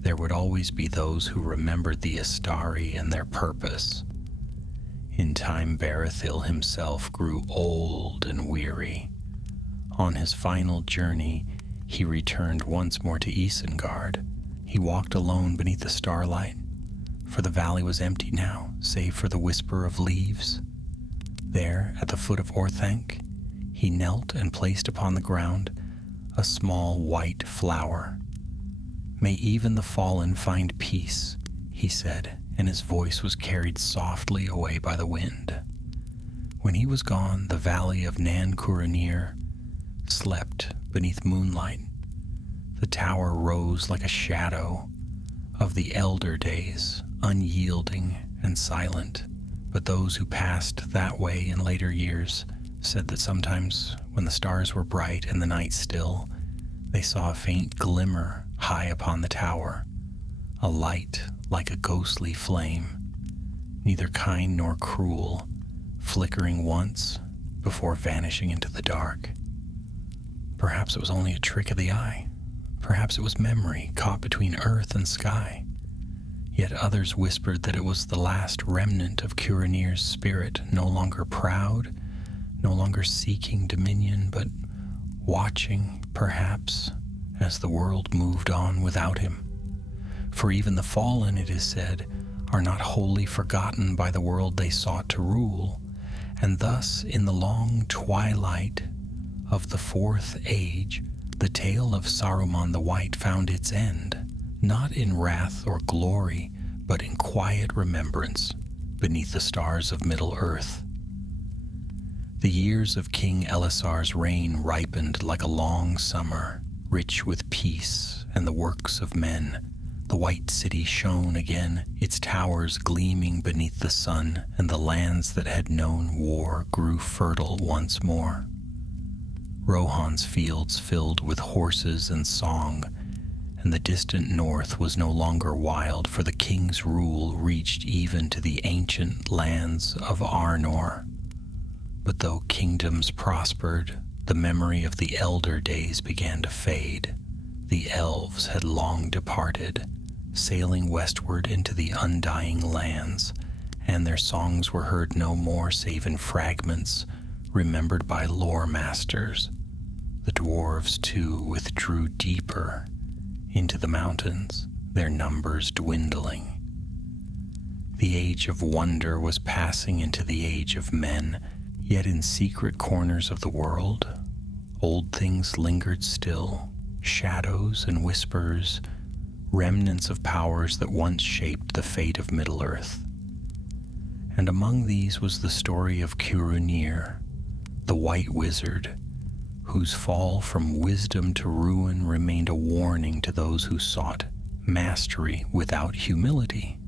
there would always be those who remembered the Astari and their purpose. In time, Berethil himself grew old and weary. On his final journey, he returned once more to Isengard. He walked alone beneath the starlight, for the valley was empty now, save for the whisper of leaves. There, at the foot of Orthanc, he knelt and placed upon the ground a small white flower. "May even the fallen find peace," he said, and his voice was carried softly away by the wind. When he was gone, the valley of Nan Curanir slept beneath moonlight. The tower rose like a shadow of the elder days, unyielding and silent. But those who passed that way in later years said that sometimes when the stars were bright and the night still, they saw a faint glimmer high upon the tower, a light like a ghostly flame, neither kind nor cruel, flickering once before vanishing into the dark. Perhaps it was only a trick of the eye. Perhaps it was memory caught between earth and sky. Yet others whispered that it was the last remnant of Curanir's spirit, no longer proud, no longer seeking dominion, but watching, perhaps, as the world moved on without him. For even the fallen, it is said, are not wholly forgotten by the world they sought to rule, and thus, in the long twilight of the Fourth Age, the tale of Saruman the White found its end, not in wrath or glory, but in quiet remembrance beneath the stars of Middle-earth. The years of King Elisar's reign ripened like a long summer, rich with peace and the works of men. The white city shone again, its towers gleaming beneath the sun, and the lands that had known war grew fertile once more. Rohan's fields filled with horses and song, and the distant north was no longer wild, for the king's rule reached even to the ancient lands of Arnor. But though kingdoms prospered, the memory of the elder days began to fade. The elves had long departed, sailing westward into the undying lands, and their songs were heard no more save in fragments remembered by lore masters. The dwarves, too, withdrew deeper into the mountains, their numbers dwindling. The age of wonder was passing into the age of men, yet in secret corners of the world, old things lingered still, shadows and whispers, remnants of powers that once shaped the fate of Middle-earth. And among these was the story of Curunir, the White Wizard, whose fall from wisdom to ruin remained a warning to those who sought mastery without humility.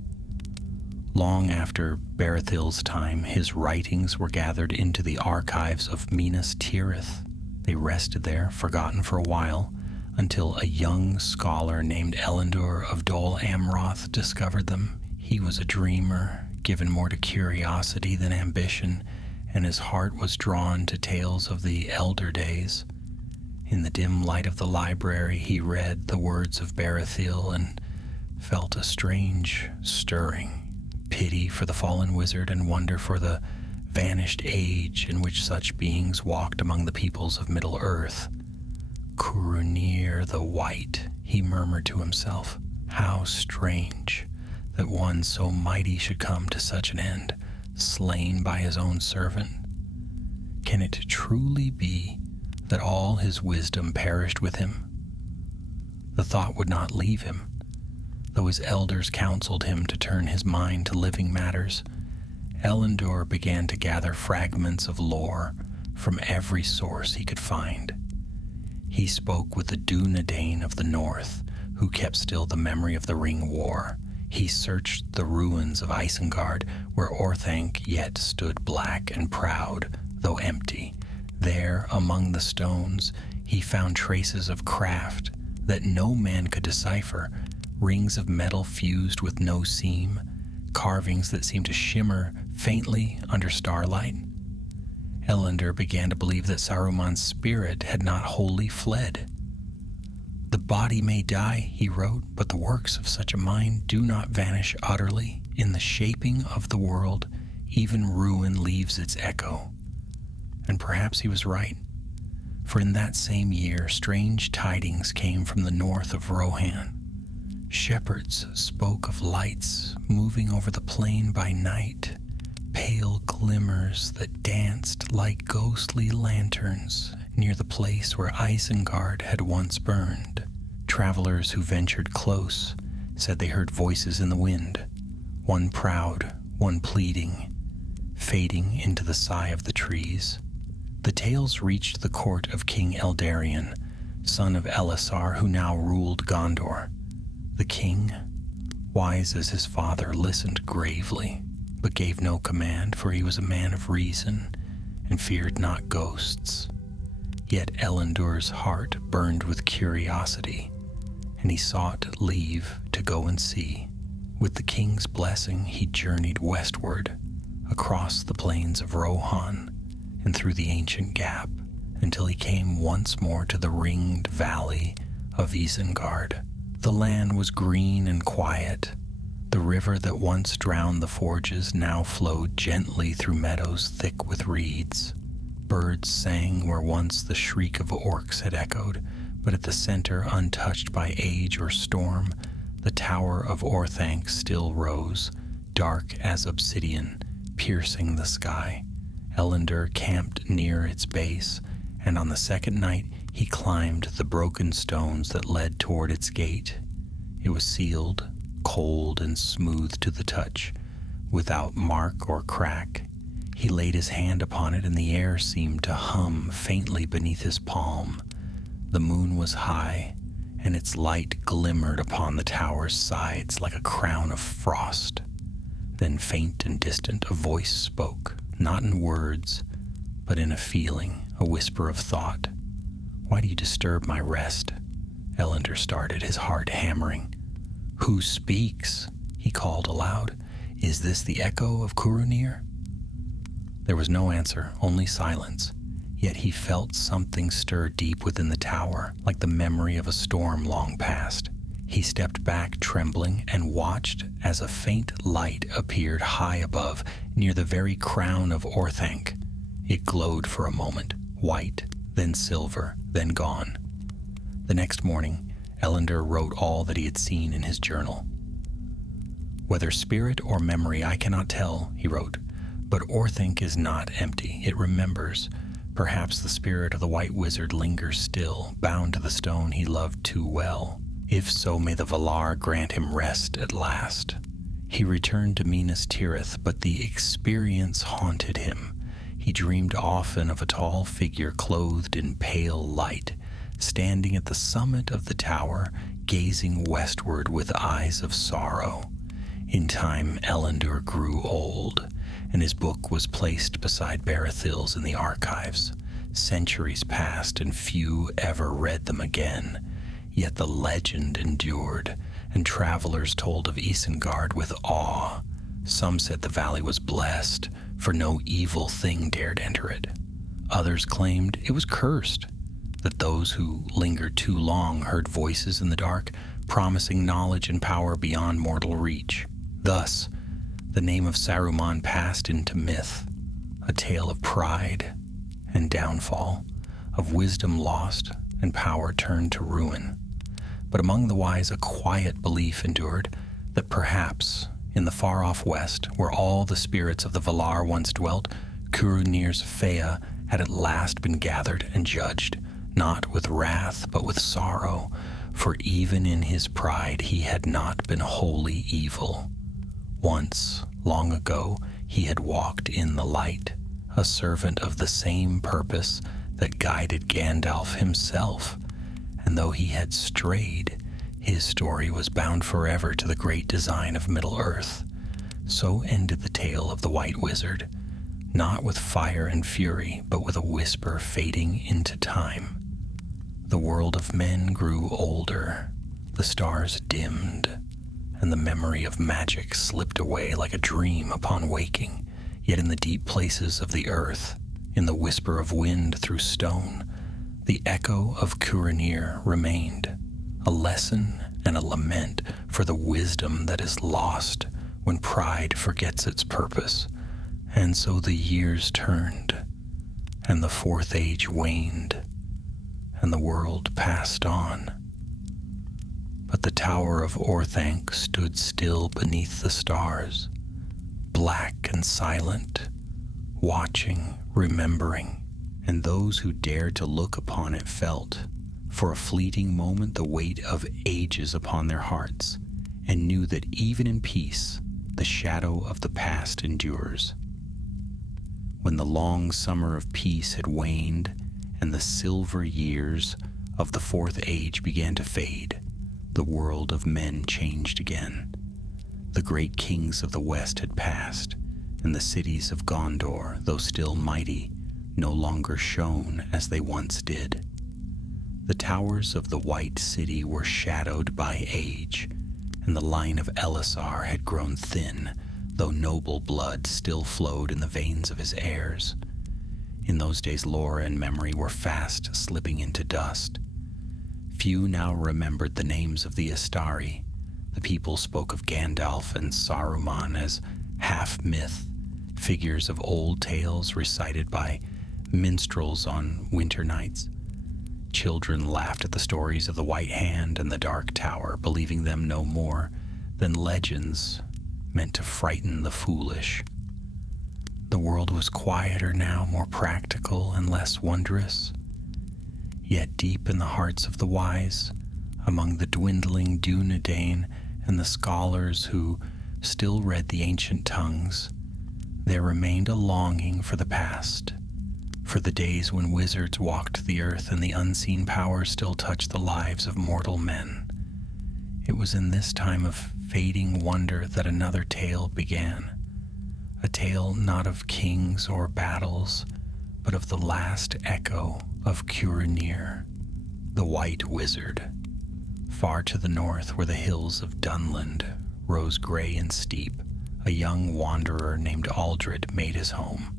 Long after Berethil's time, his writings were gathered into the archives of Minas Tirith. They rested there, forgotten for a while, until a young scholar named Elendor of Dol Amroth discovered them. He was a dreamer, given more to curiosity than ambition, and his heart was drawn to tales of the elder days. In the dim light of the library, he read the words of Berethil and felt a strange stirring, pity for the fallen wizard and wonder for the vanished age in which such beings walked among the peoples of Middle-earth. Curunir the White, he murmured to himself. How strange that one so mighty should come to such an end, slain by his own servant. Can it truly be that all his wisdom perished with him? The thought would not leave him, though his elders counseled him to turn his mind to living matters. Elendor began to gather fragments of lore from every source he could find. He spoke with the Dunedain of the north, who kept still the memory of the Ring War. He searched the ruins of Isengard, where Orthanc yet stood black and proud, though empty. There, among the stones, he found traces of craft that no man could decipher, rings of metal fused with no seam, carvings that seemed to shimmer faintly under starlight. Elendor began to believe that Saruman's spirit had not wholly fled. "The body may die," he wrote, "but the works of such a mind do not vanish utterly. In the shaping of the world, even ruin leaves its echo." And perhaps he was right, for in that same year, strange tidings came from the north of Rohan. Shepherds spoke of lights moving over the plain by night, pale glimmers that danced like ghostly lanterns near the place where Isengard had once burned. Travelers who ventured close said they heard voices in the wind, one proud, one pleading, fading into the sigh of the trees. The tales reached the court of King Eldarion, son of Elisar, who now ruled Gondor. The king, wise as his father, listened gravely, but gave no command, for he was a man of reason and feared not ghosts. Yet Elendur's heart burned with curiosity, and he sought leave to go and see. With the king's blessing, he journeyed westward, across the plains of Rohan and through the ancient gap, until he came once more to the ringed valley of Isengard. The land was green and quiet. The river that once drowned the forges now flowed gently through meadows thick with reeds. Birds sang where once the shriek of orcs had echoed, but at the center, untouched by age or storm, the tower of Orthanc still rose, dark as obsidian, piercing the sky. Elendur camped near its base, and on the second night he climbed the broken stones that led toward its gate. It was sealed, cold and smooth to the touch, without mark or crack. He laid his hand upon it, and the air seemed to hum faintly beneath his palm. The moon was high, and its light glimmered upon the tower's sides like a crown of frost. Then, faint and distant, a voice spoke, not in words, but in a feeling, a whisper of thought. "Why do you disturb my rest?" Elendur started, his heart hammering. "Who speaks?" he called aloud. "Is this the echo of Curunir?" There was no answer, only silence. Yet he felt something stir deep within the tower, like the memory of a storm long past. He stepped back, trembling, and watched as a faint light appeared high above, near the very crown of Orthanc. It glowed for a moment, white, then silver, then gone. The next morning, Elendur wrote all that he had seen in his journal. "Whether spirit or memory, I cannot tell," he wrote, "but Orthanc is not empty. It remembers. Perhaps the spirit of the White Wizard lingers still, bound to the stone he loved too well. If so, may the Valar grant him rest at last." He returned to Minas Tirith, but the experience haunted him. He dreamed often of a tall figure clothed in pale light, standing at the summit of the tower, gazing westward with eyes of sorrow. In time, Elendur grew old, and his book was placed beside Barathil's in the archives. Centuries passed, and few ever read them again. Yet the legend endured, and travelers told of Isengard with awe. Some said the valley was blessed, for no evil thing dared enter it. Others claimed it was cursed, that those who lingered too long heard voices in the dark, promising knowledge and power beyond mortal reach. Thus, the name of Saruman passed into myth, a tale of pride and downfall, of wisdom lost and power turned to ruin. But among the wise, a quiet belief endured that perhaps, in the far-off west, where all the spirits of the Valar once dwelt, Curunir's Fea had at last been gathered and judged, not with wrath but with sorrow, for even in his pride he had not been wholly evil. Once, long ago, he had walked in the light, a servant of the same purpose that guided Gandalf himself, and though he had strayed, his story was bound forever to the great design of Middle-earth. So ended the tale of the White Wizard, not with fire and fury, but with a whisper fading into time. The world of men grew older, the stars dimmed, and the memory of magic slipped away like a dream upon waking. Yet in the deep places of the earth, in the whisper of wind through stone, the echo of Curunir remained, a lesson and a lament for the wisdom that is lost when pride forgets its purpose. And so the years turned, and the Fourth Age waned, and the world passed on. But the tower of Orthanc stood still beneath the stars, black and silent, watching, remembering, and those who dared to look upon it felt, for a fleeting moment, the weight of ages upon their hearts, and knew that even in peace, the shadow of the past endures. When the long summer of peace had waned, and the silver years of the fourth age began to fade, the world of men changed again. The great kings of the west had passed, and the cities of Gondor, though still mighty, no longer shone as they once did. The towers of the White City were shadowed by age, and the line of Elisar had grown thin, though noble blood still flowed in the veins of his heirs. In those days lore and memory were fast slipping into dust. Few now remembered the names of the Astari. The people spoke of Gandalf and Saruman as half-myth, figures of old tales recited by minstrels on winter nights. Children laughed at the stories of the White Hand and the Dark Tower, believing them no more than legends meant to frighten the foolish. The world was quieter now, more practical and less wondrous. Yet deep in the hearts of the wise, among the dwindling Dunedain and the scholars who still read the ancient tongues, there remained a longing for the past, for the days when wizards walked the earth and the unseen powers still touched the lives of mortal men. It was in this time of fading wonder that another tale began, a tale not of kings or battles, but of the last echo of Curanir, the White Wizard. Far to the north, where the hills of Dunland rose gray and steep, a young wanderer named Aldred made his home.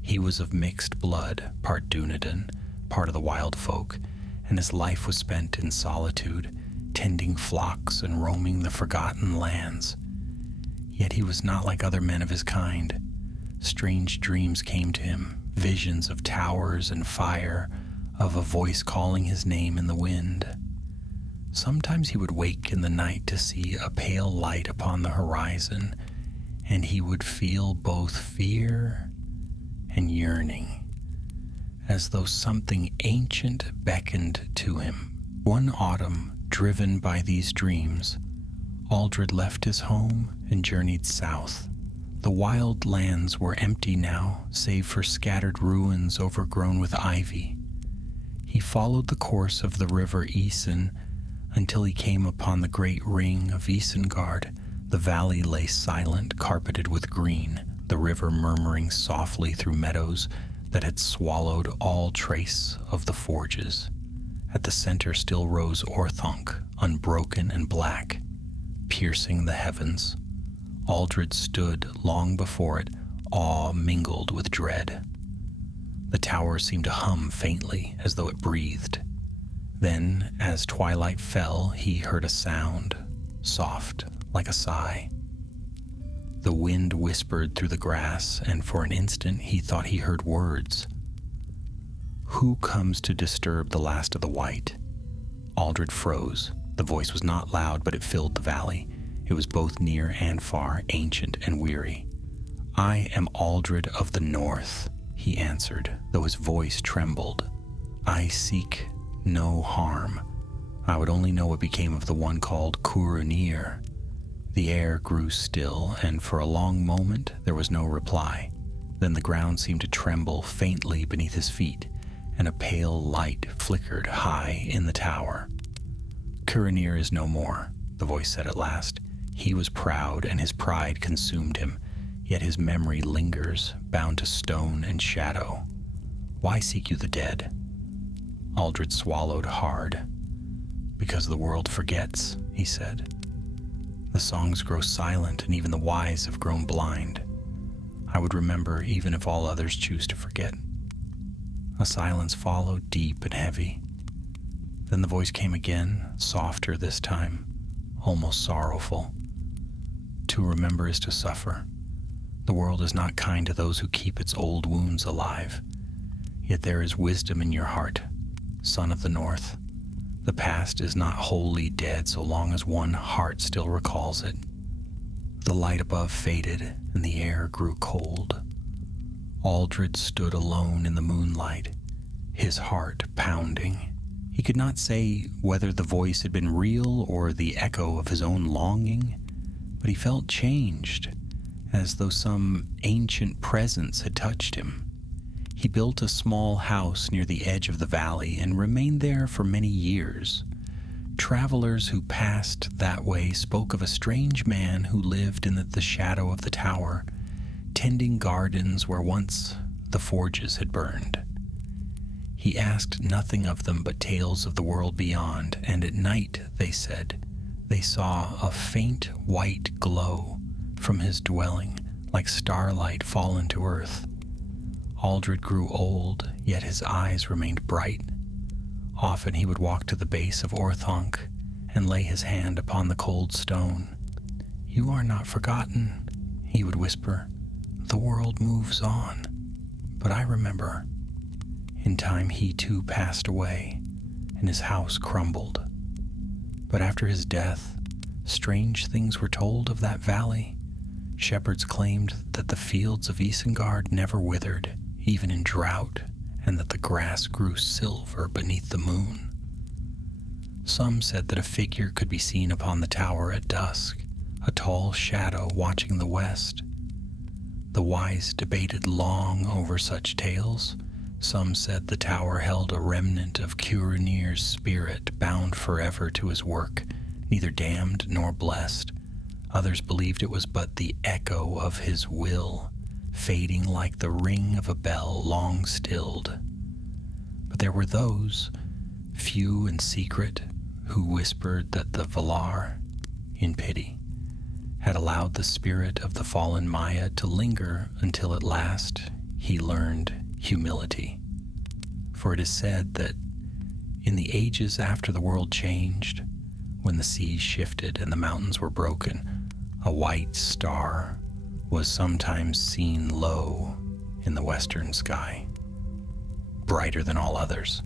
He was of mixed blood, part Dunedain, part of the wild folk, and his life was spent in solitude, tending flocks and roaming the forgotten lands. Yet he was not like other men of his kind. Strange dreams came to him, visions of towers and fire, of a voice calling his name in the wind. Sometimes he would wake in the night to see a pale light upon the horizon, and he would feel both fear and yearning, as though something ancient beckoned to him. One autumn, driven by these dreams, Aldred left his home and journeyed south. The wild lands were empty now, save for scattered ruins overgrown with ivy. He followed the course of the river Isen until he came upon the great ring of Isengard. The valley lay silent, carpeted with green, the river murmuring softly through meadows that had swallowed all trace of the forges. At the center still rose Orthanc, unbroken and black, piercing the heavens. Aldred stood long before it, awe mingled with dread. The tower seemed to hum faintly, as though it breathed. Then, as twilight fell, he heard a sound, soft, like a sigh. The wind whispered through the grass, and for an instant he thought he heard words. "Who comes to disturb the last of the white?" Aldred froze. The voice was not loud, but it filled the valley. It was both near and far, ancient and weary. "I am Aldred of the North," he answered, though his voice trembled. "I seek no harm. I would only know what became of the one called Curanir." The air grew still, and for a long moment there was no reply. Then the ground seemed to tremble faintly beneath his feet, and a pale light flickered high in the tower. "Curanir is no more," the voice said at last. "He was proud, and his pride consumed him, yet his memory lingers, bound to stone and shadow. Why seek you the dead?" Aldred swallowed hard. "Because the world forgets," he said. "The songs grow silent, and even the wise have grown blind. I would remember even if all others choose to forget." A silence followed, deep and heavy. Then the voice came again, softer this time, almost sorrowful. "To remember is to suffer. The world is not kind to those who keep its old wounds alive. Yet there is wisdom in your heart, son of the North. The past is not wholly dead so long as one heart still recalls it. The light above faded, and the air grew cold. Aldred stood alone in the moonlight, his heart pounding. He could not say whether the voice had been real or the echo of his own longing, but he felt changed, as though some ancient presence had touched him. He built a small house near the edge of the valley and remained there for many years. Travelers who passed that way spoke of a strange man who lived in the shadow of the tower, tending gardens where once the forges had burned. He asked nothing of them but tales of the world beyond, and at night, they said, they saw a faint white glow from his dwelling, like starlight fallen to earth. Aldred grew old, yet his eyes remained bright. Often he would walk to the base of Orthanc and lay his hand upon the cold stone. "You are not forgotten," he would whisper. "The world moves on." But I remember. In time he too passed away, and his house crumbled. But after his death, strange things were told of that valley. Shepherds claimed that the fields of Isengard never withered, even in drought, and that the grass grew silver beneath the moon. Some said that a figure could be seen upon the tower at dusk, a tall shadow watching the west. The wise debated long over such tales. Some said the tower held a remnant of Curanir's spirit bound forever to his work, neither damned nor blessed. Others believed it was but the echo of his will, fading like the ring of a bell long stilled. But there were those, few and secret, who whispered that the Valar, in pity, had allowed the spirit of the fallen Maya to linger until at last he learned humility. For it is said that in the ages after the world changed, when the seas shifted and the mountains were broken, a white star was sometimes seen low in the western sky, brighter than all others.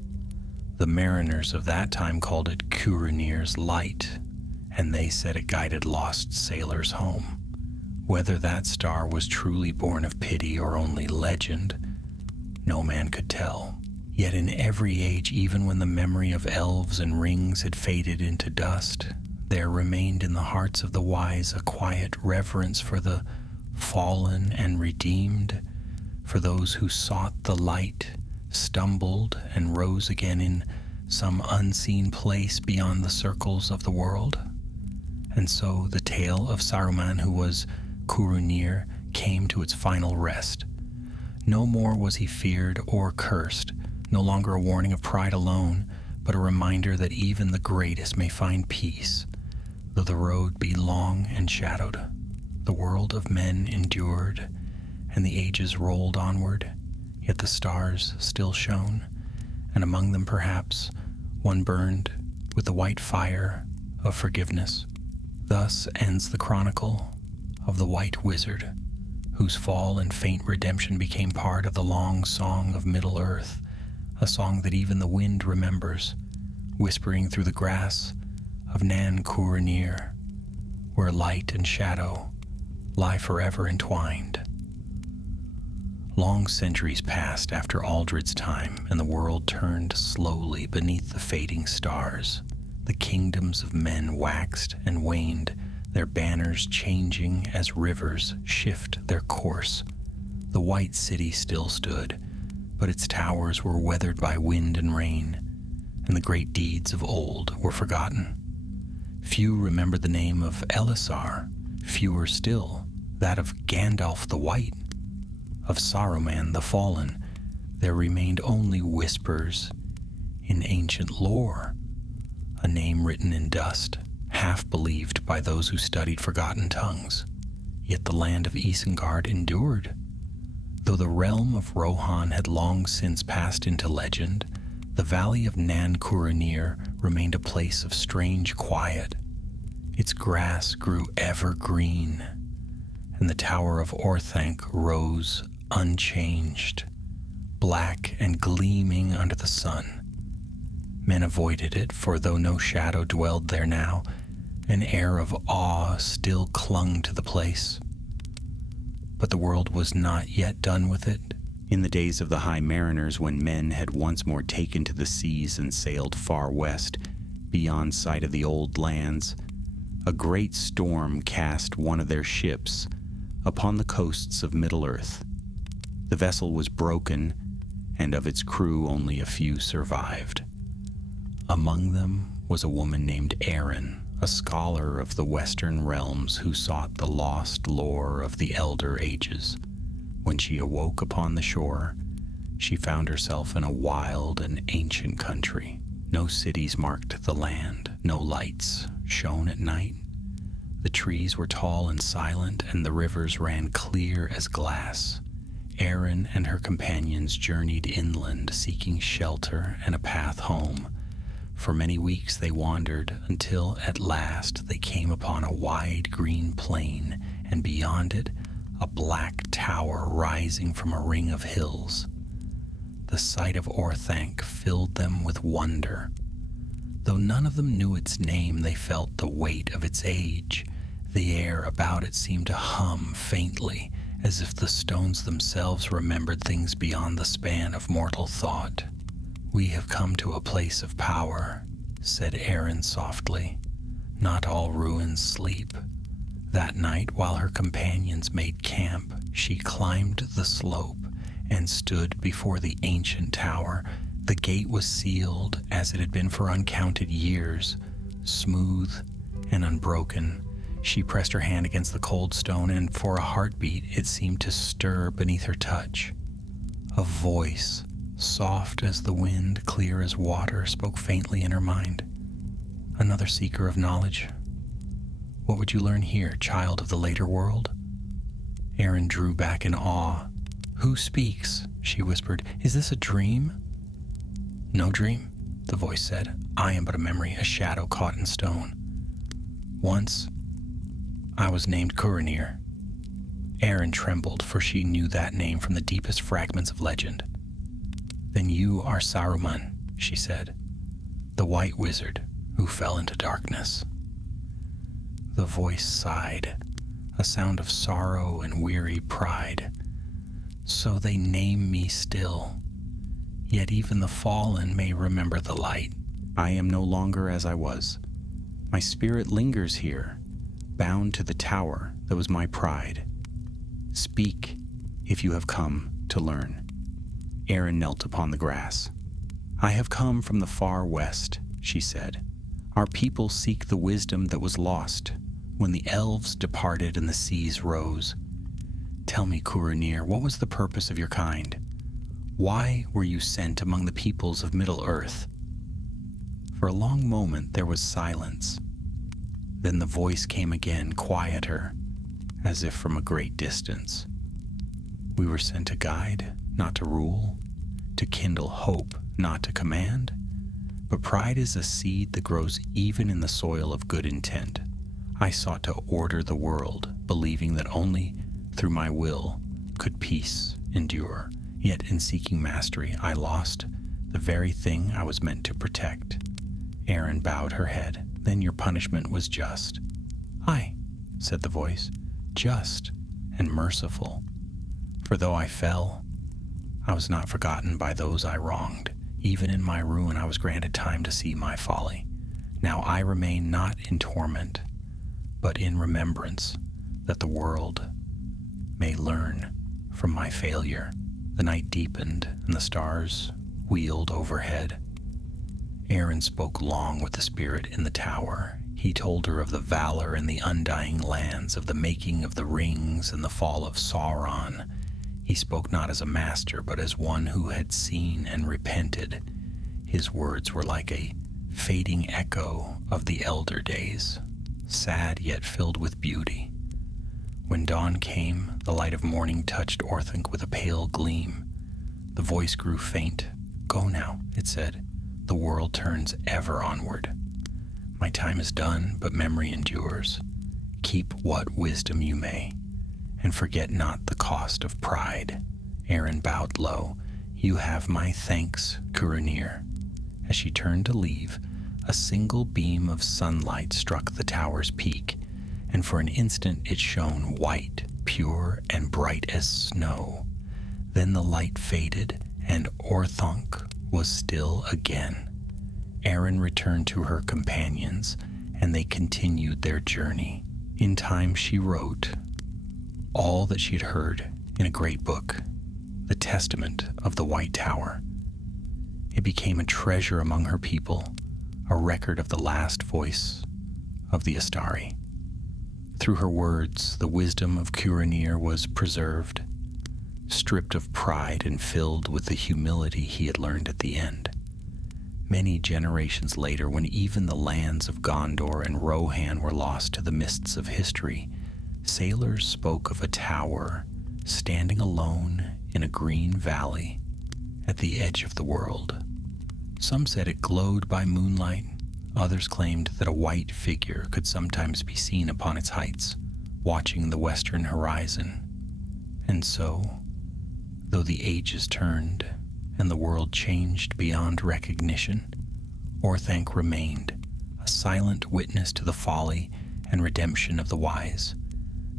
The mariners of that time called it Curanir's light, and they said it guided lost sailors home. Whether that star was truly born of pity or only legend, no man could tell. Yet in every age, even when the memory of elves and rings had faded into dust, there remained in the hearts of the wise a quiet reverence for the fallen and redeemed, for those who sought the light, stumbled, and rose again in some unseen place beyond the circles of the world. And so the tale of Saruman, who was Curanir, came to its final rest. No more was he feared or cursed, no longer a warning of pride alone, but a reminder that even the greatest may find peace, though the road be long and shadowed. The world of men endured, and the ages rolled onward, yet the stars still shone, and among them perhaps one burned with the white fire of forgiveness. Thus ends the chronicle of the White Wizard, whose fall and faint redemption became part of the long song of Middle-earth, a song that even the wind remembers, whispering through the grass of Nan Curanir, where light and shadow lie forever entwined. Long centuries passed after Aldred's time, and the world turned slowly beneath the fading stars. The kingdoms of men waxed and waned, their banners changing as rivers shift their course. The white city still stood, but its towers were weathered by wind and rain, and the great deeds of old were forgotten. Few remembered the name of Elisar, fewer still that of Gandalf the White. Of Saruman the Fallen, there remained only whispers in ancient lore, a name written in dust, half believed by those who studied forgotten tongues. Yet the land of Isengard endured. Though the realm of Rohan had long since passed into legend, the valley of Nan Curanir remained a place of strange quiet. Its grass grew evergreen, and the tower of Orthanc rose unchanged, black and gleaming under the sun. Men avoided it, for though no shadow dwelled there now, An air of awe still clung to the place. But the world was not yet done with it. In the days of the High Mariners, when men had once more taken to the seas and sailed far west, beyond sight of the old lands, a great storm cast one of their ships upon the coasts of Middle-earth. The vessel was broken, and of its crew only a few survived. Among them was a woman named Erin, a scholar of the Western realms who sought the lost lore of the Elder Ages. When she awoke upon the shore, she found herself in a wild and ancient country. No cities marked the land, no lights shone at night. The trees were tall and silent, and the rivers ran clear as glass. Erin and her companions journeyed inland, seeking shelter and a path home. For many weeks they wandered, until at last they came upon a wide green plain, and beyond it a black tower rising from a ring of hills. The sight of Orthanc filled them with wonder. Though none of them knew its name, they felt the weight of its age. The air about it seemed to hum faintly, as if the stones themselves remembered things beyond the span of mortal thought. "We have come to a place of power," said Erin softly. "Not all ruins sleep." That night, while her companions made camp, she climbed the slope and stood before the ancient tower. The gate was sealed, as it had been for uncounted years, smooth and unbroken. She pressed her hand against the cold stone, and for a heartbeat it seemed to stir beneath her touch. A voice, soft as the wind, clear as water, spoke faintly in her mind. "Another seeker of knowledge? What would you learn here, child of the later world?" Erin drew back in awe. "Who speaks?" she whispered. "Is this a dream?" "No dream," the voice said. "I am but a memory, a shadow caught in stone. Once, I was named Curanir." Erin trembled, for she knew that name from the deepest fragments of legend. "Then you are Saruman," she said, "the white wizard who fell into darkness." The voice sighed, a sound of sorrow and weary pride. "So they name me still. Yet even the fallen may remember the light. I am no longer as I was. My spirit lingers here, bound to the tower that was my pride. Speak, if you have come to learn." Erin knelt upon the grass. "I have come from the far west," she said. "Our people seek the wisdom that was lost when the elves departed and the seas rose. Tell me, Curanir, what was the purpose of your kind? Why were you sent among the peoples of Middle-earth?" For a long moment there was silence. Then the voice came again, quieter, as if from a great distance. "We were sent to guide, not to rule, to kindle hope, not to command. But pride is a seed that grows even in the soil of good intent. I sought to order the world, believing that only through my will could peace endure. Yet in seeking mastery, I lost the very thing I was meant to protect." Erin bowed her head. "Then your punishment was just." "Aye," said the voice, "just and merciful. For though I fell, I was not forgotten by those I wronged. Even in my ruin, I was granted time to see my folly. Now I remain not in torment, but in remembrance, that the world may learn from my failure." The night deepened, and the stars wheeled overhead. Erin spoke long with the spirit in the tower. He told her of the valor in the undying lands, of the making of the rings and the fall of Sauron. He spoke not as a master, but as one who had seen and repented. His words were like a fading echo of the elder days, sad yet filled with beauty. When dawn came, the light of morning touched Orthanc with a pale gleam. The voice grew faint. "Go now," it said. "The world turns ever onward. My time is done, but memory endures. Keep what wisdom you may, and forget not the cost of pride." Erin bowed low. "You have my thanks, Curanir." As she turned to leave, a single beam of sunlight struck the tower's peak, and for an instant it shone white, pure, and bright as snow. Then the light faded, and Orthanc was still again. Erin returned to her companions, and they continued their journey. In time she wrote all that she had heard in a great book, the Testament of the White Tower. It became a treasure among her people, a record of the last voice of the Astari. Through her words, the wisdom of Curanir was preserved, stripped of pride and filled with the humility he had learned at the end. Many generations later, when even the lands of Gondor and Rohan were lost to the mists of history, sailors spoke of a tower standing alone in a green valley at the edge of the world. Some said it glowed by moonlight. Others claimed that a white figure could sometimes be seen upon its heights, watching the western horizon. And so, though the ages turned and the world changed beyond recognition, Orthanc remained, a silent witness to the folly and redemption of the wise.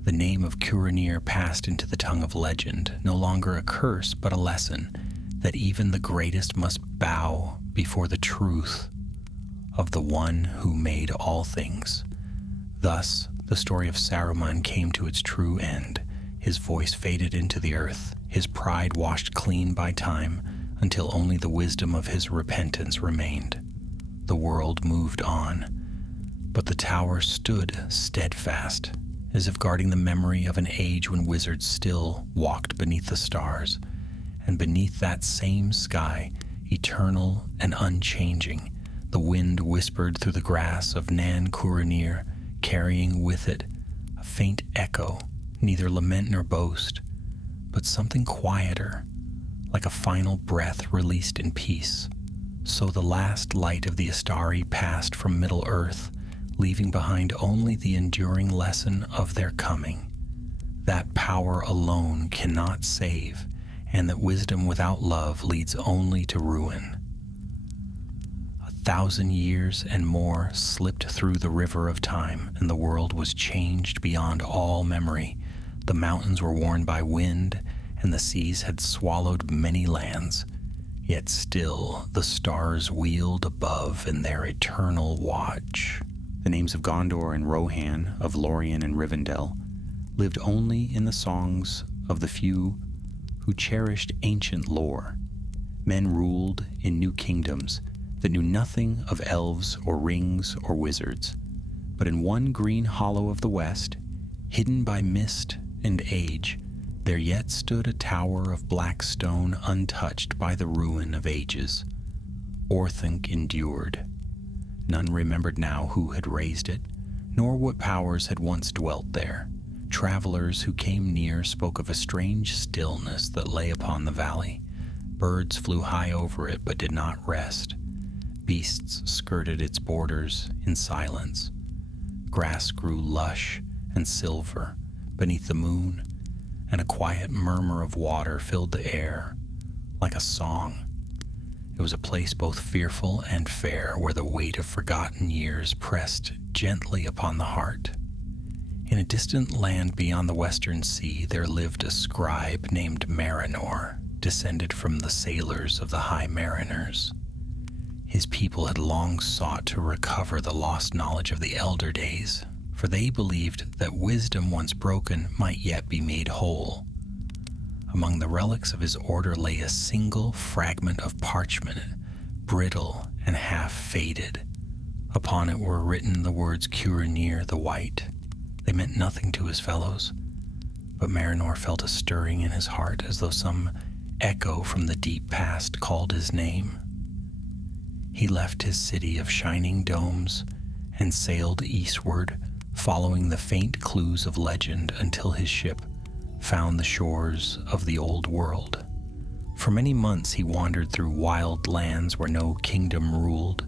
The name of Curanir passed into the tongue of legend, no longer a curse but a lesson, that even the greatest must bow before the truth of the one who made all things. Thus, the story of Saruman came to its true end. His voice faded into the earth, his pride washed clean by time, until only the wisdom of his repentance remained. The world moved on, but the tower stood steadfast, as if guarding the memory of an age when wizards still walked beneath the stars, and beneath that same sky, eternal and unchanging, the wind whispered through the grass of Nan Curanir, carrying with it a faint echo, neither lament nor boast, but something quieter, like a final breath released in peace. So the last light of the Astari passed from Middle-earth, leaving behind only the enduring lesson of their coming, that power alone cannot save, and that wisdom without love leads only to ruin. 1,000 years and more slipped through the river of time, and the world was changed beyond all memory. The mountains were worn by wind, and the seas had swallowed many lands. Yet still the stars wheeled above in their eternal watch. The names of Gondor and Rohan, of Lorien and Rivendell, lived only in the songs of the few who cherished ancient lore. Men ruled in new kingdoms that knew nothing of elves or rings or wizards. But in one green hollow of the west, hidden by mist and age, there yet stood a tower of black stone untouched by the ruin of ages. Orthanc endured. None remembered now who had raised it, nor what powers had once dwelt there. Travelers who came near spoke of a strange stillness that lay upon the valley. Birds flew high over it but did not rest. Beasts skirted its borders in silence. Grass grew lush and silver beneath the moon, and a quiet murmur of water filled the air like a song. It was a place both fearful and fair, where the weight of forgotten years pressed gently upon the heart. In a distant land beyond the western sea, there lived a scribe named Marinor, descended from the sailors of the High Mariners. His people had long sought to recover the lost knowledge of the elder days, for they believed that wisdom once broken might yet be made whole. Among the relics of his order lay a single fragment of parchment, brittle and half-faded. Upon it were written the words Curanir the White. They meant nothing to his fellows, but Marinor felt a stirring in his heart, as though some echo from the deep past called his name. He left his city of shining domes and sailed eastward, following the faint clues of legend until his ship found the shores of the old world. For many months he wandered through wild lands where no kingdom ruled.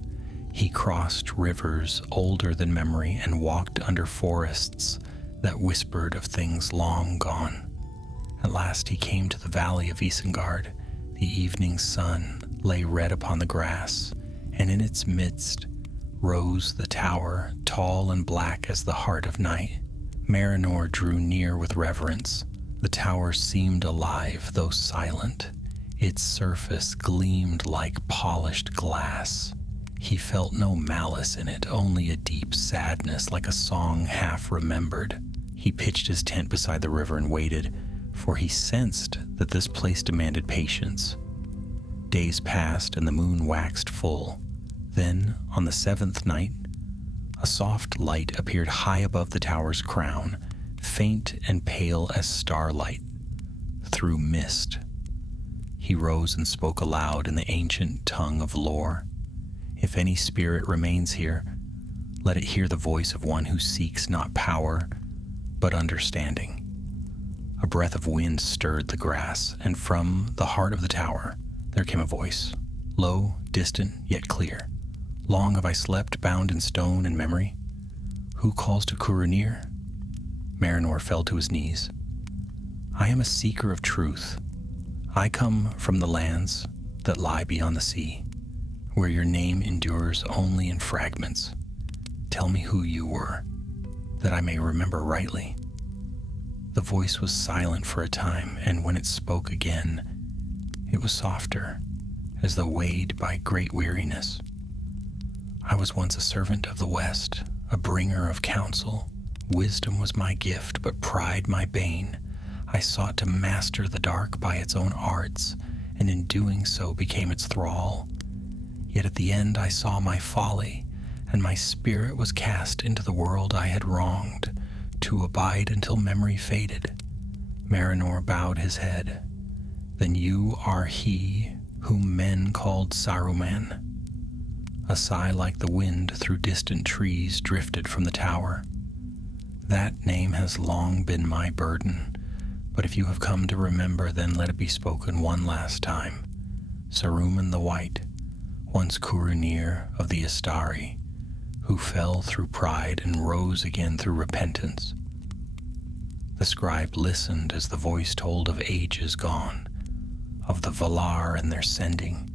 He crossed rivers older than memory and walked under forests that whispered of things long gone. At last he came to the valley of Isengard. The evening sun lay red upon the grass, and in its midst rose the tower, tall and black as the heart of night. Marinor drew near with reverence. The tower seemed alive, though silent. Its surface gleamed like polished glass. He felt no malice in it, only a deep sadness like a song half remembered. He pitched his tent beside the river and waited, for he sensed that this place demanded patience. Days passed and the moon waxed full. Then, on the 7th night, a soft light appeared high above the tower's crown, faint and pale as starlight through mist. He rose and spoke aloud in the ancient tongue of lore. If any spirit remains here, let it hear the voice of one who seeks not power, but understanding. A breath of wind stirred the grass, and from the heart of the tower there came a voice, low, distant, yet clear. Long have I slept, bound in stone and memory. Who calls to Curanir? Marinor fell to his knees. I am a seeker of truth. I come from the lands that lie beyond the sea, where your name endures only in fragments. Tell me who you were, that I may remember rightly. The voice was silent for a time, and when it spoke again, it was softer, as though weighed by great weariness. I was once a servant of the West, a bringer of counsel. Wisdom was my gift, but pride my bane. I sought to master the dark by its own arts, and in doing so became its thrall. Yet at the end I saw my folly, and my spirit was cast into the world I had wronged, to abide until memory faded. Marinor bowed his head. Then you are he whom men called Saruman. A sigh like the wind through distant trees drifted from the tower. That name has long been my burden, but if you have come to remember, then let it be spoken one last time. Saruman the White, once Curanir of the Astari, who fell through pride and rose again through repentance. The scribe listened as the voice told of ages gone, of the Valar and their sending,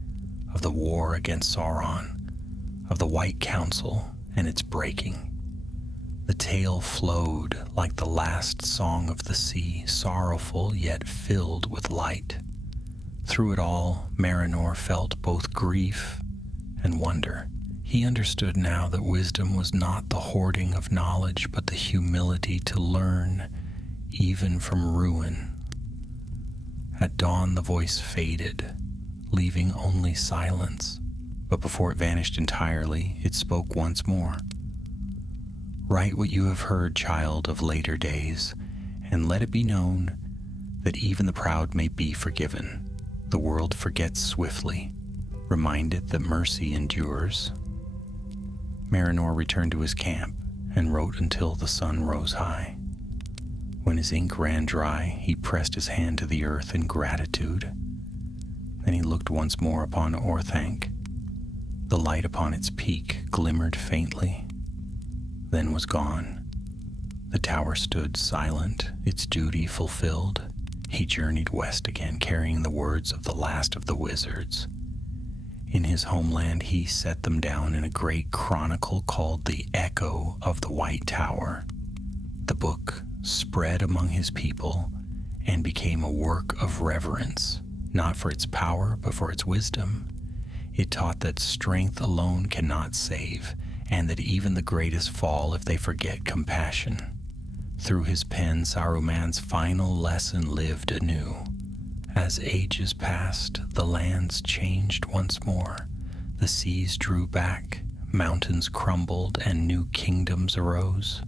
of the war against Sauron, of the White Council and its breaking. The tale flowed like the last song of the sea, sorrowful yet filled with light. Through it all, Marinor felt both grief and wonder. He understood now that wisdom was not the hoarding of knowledge, but the humility to learn, even from ruin. At dawn, the voice faded, leaving only silence. But before it vanished entirely, it spoke once more. Write what you have heard, child of later days, and let it be known that even the proud may be forgiven. The world forgets swiftly. Remind it that mercy endures. Marinor returned to his camp and wrote until the sun rose high. When his ink ran dry, he pressed his hand to the earth in gratitude. Then he looked once more upon Orthanc. The light upon its peak glimmered faintly, then was gone. The tower stood silent, its duty fulfilled. He journeyed west again, carrying the words of the last of the wizards. In his homeland, he set them down in a great chronicle called The Echo of the White Tower. The book spread among his people and became a work of reverence, not for its power, but for its wisdom. It taught that strength alone cannot save, and that even the greatest fall if they forget compassion. Through his pen, Saruman's final lesson lived anew. As ages passed, the lands changed once more. The seas drew back, mountains crumbled, and new kingdoms arose.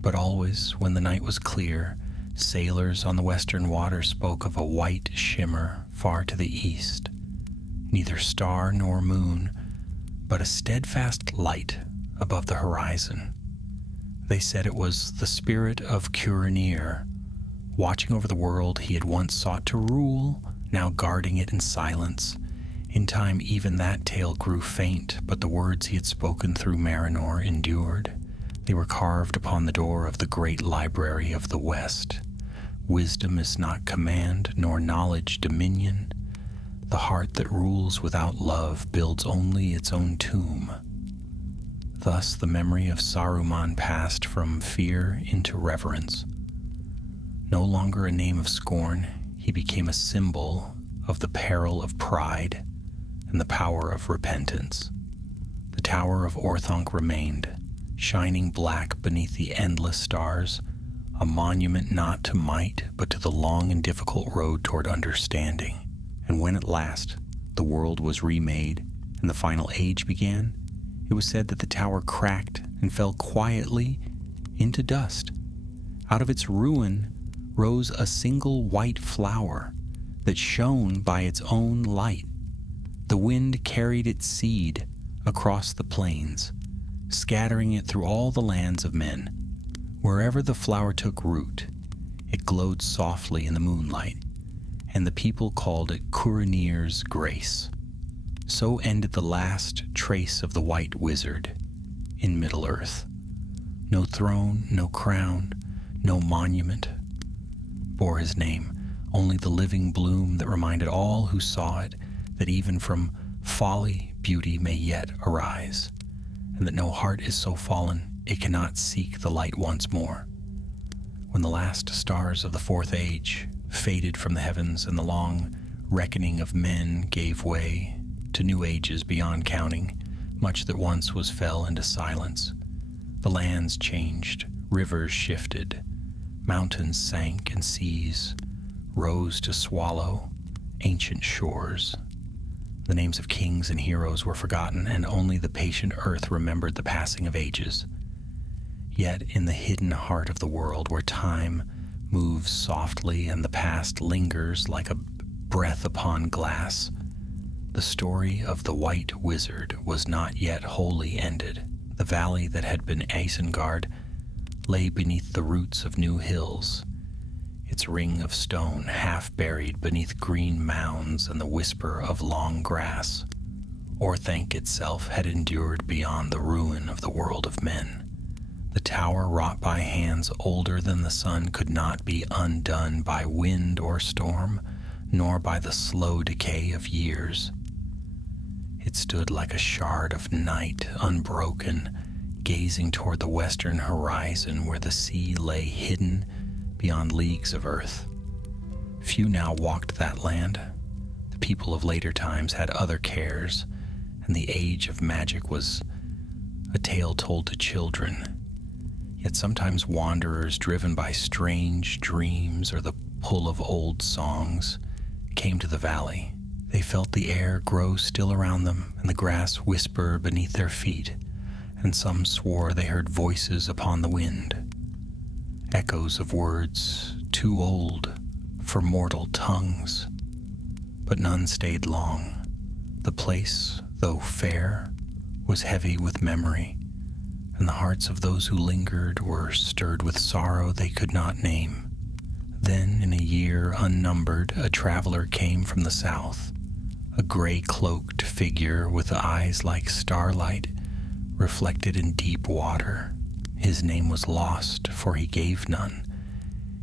But always, when the night was clear, sailors on the western water spoke of a white shimmer far to the east. Neither star nor moon, but a steadfast light above the horizon. They said it was the spirit of Curanir, watching over the world he had once sought to rule, now guarding it in silence. In time, even that tale grew faint, but the words he had spoken through Marinor endured. They were carved upon the door of the great library of the West. Wisdom is not command, nor knowledge dominion. The heart that rules without love builds only its own tomb. Thus the memory of Saruman passed from fear into reverence. No longer a name of scorn, he became a symbol of the peril of pride and the power of repentance. The Tower of Orthanc remained, shining black beneath the endless stars, a monument not to might, but to the long and difficult road toward understanding. And when at last the world was remade and the final age began, it was said that the tower cracked and fell quietly into dust. Out of its ruin rose a single white flower that shone by its own light. The wind carried its seed across the plains, scattering it through all the lands of men. Wherever the flower took root, it glowed softly in the moonlight, and the people called it Curanir's grace. So ended the last trace of the White Wizard in Middle-earth. No throne, no crown, no monument bore his name, only the living bloom that reminded all who saw it that even from folly beauty may yet arise, and that no heart is so fallen it cannot seek the light once more. When the last stars of the Fourth Age faded from the heavens and the long reckoning of men gave way to new ages beyond counting, much that once was fell into silence. The lands changed, rivers shifted, mountains sank, and seas rose to swallow ancient shores. The names of kings and heroes were forgotten, and only the patient earth remembered the passing of ages. Yet in the hidden heart of the world, where time moves softly and the past lingers like a breath upon glass, the story of the White Wizard was not yet wholly ended. The valley that had been Isengard lay beneath the roots of new hills, its ring of stone half buried beneath green mounds and the whisper of long grass. Orthanc itself had endured beyond the ruin of the world of men. The tower, wrought by hands older than the sun, could not be undone by wind or storm, nor by the slow decay of years. It stood like a shard of night, unbroken, gazing toward the western horizon where the sea lay hidden beyond leagues of earth. Few now walked that land. The people of later times had other cares, and the age of magic was a tale told to children. Yet sometimes wanderers, driven by strange dreams or the pull of old songs, came to the valley. They felt the air grow still around them and the grass whisper beneath their feet, and some swore they heard voices upon the wind, echoes of words too old for mortal tongues. But none stayed long. The place, though fair, was heavy with memory, and the hearts of those who lingered were stirred with sorrow they could not name. Then, in a year unnumbered, a traveler came from the south, a gray-cloaked figure with eyes like starlight reflected in deep water. His name was lost, for he gave none,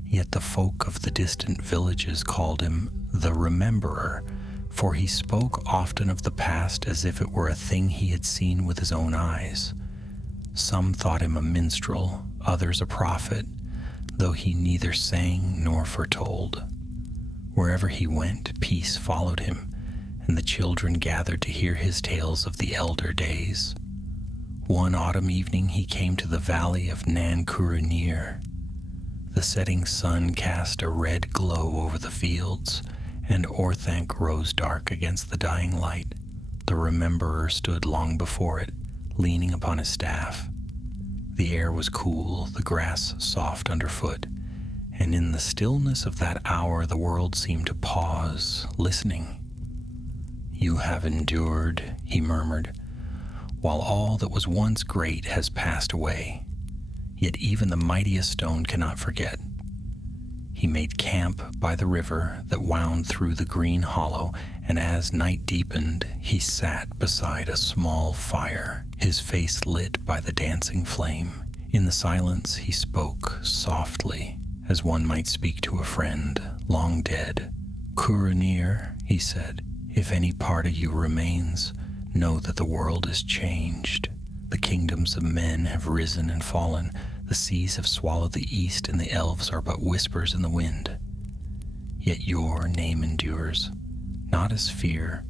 yet the folk of the distant villages called him the Rememberer, for he spoke often of the past as if it were a thing he had seen with his own eyes. Some thought him a minstrel, others a prophet, though he neither sang nor foretold. Wherever he went, peace followed him, and the children gathered to hear his tales of the elder days. One autumn evening he came to the valley of Nan Curanir. The setting sun cast a red glow over the fields, and Orthanc rose dark against the dying light. The Rememberer stood long before it, leaning upon his staff. The air was cool, the grass soft underfoot, and in the stillness of that hour the world seemed to pause, listening. "You have endured," he murmured, "while all that was once great has passed away. Yet even the mightiest stone cannot forget." He made camp by the river that wound through the green hollow, and as night deepened, he sat beside a small fire, his face lit by the dancing flame. In the silence he spoke softly, as one might speak to a friend long dead. "Curanir," he said, "if any part of you remains, know that the world is changed. The The kingdoms of men have risen and fallen. The seas have swallowed the east, and the elves are but whispers in the wind. Yet your name endures, not as fear,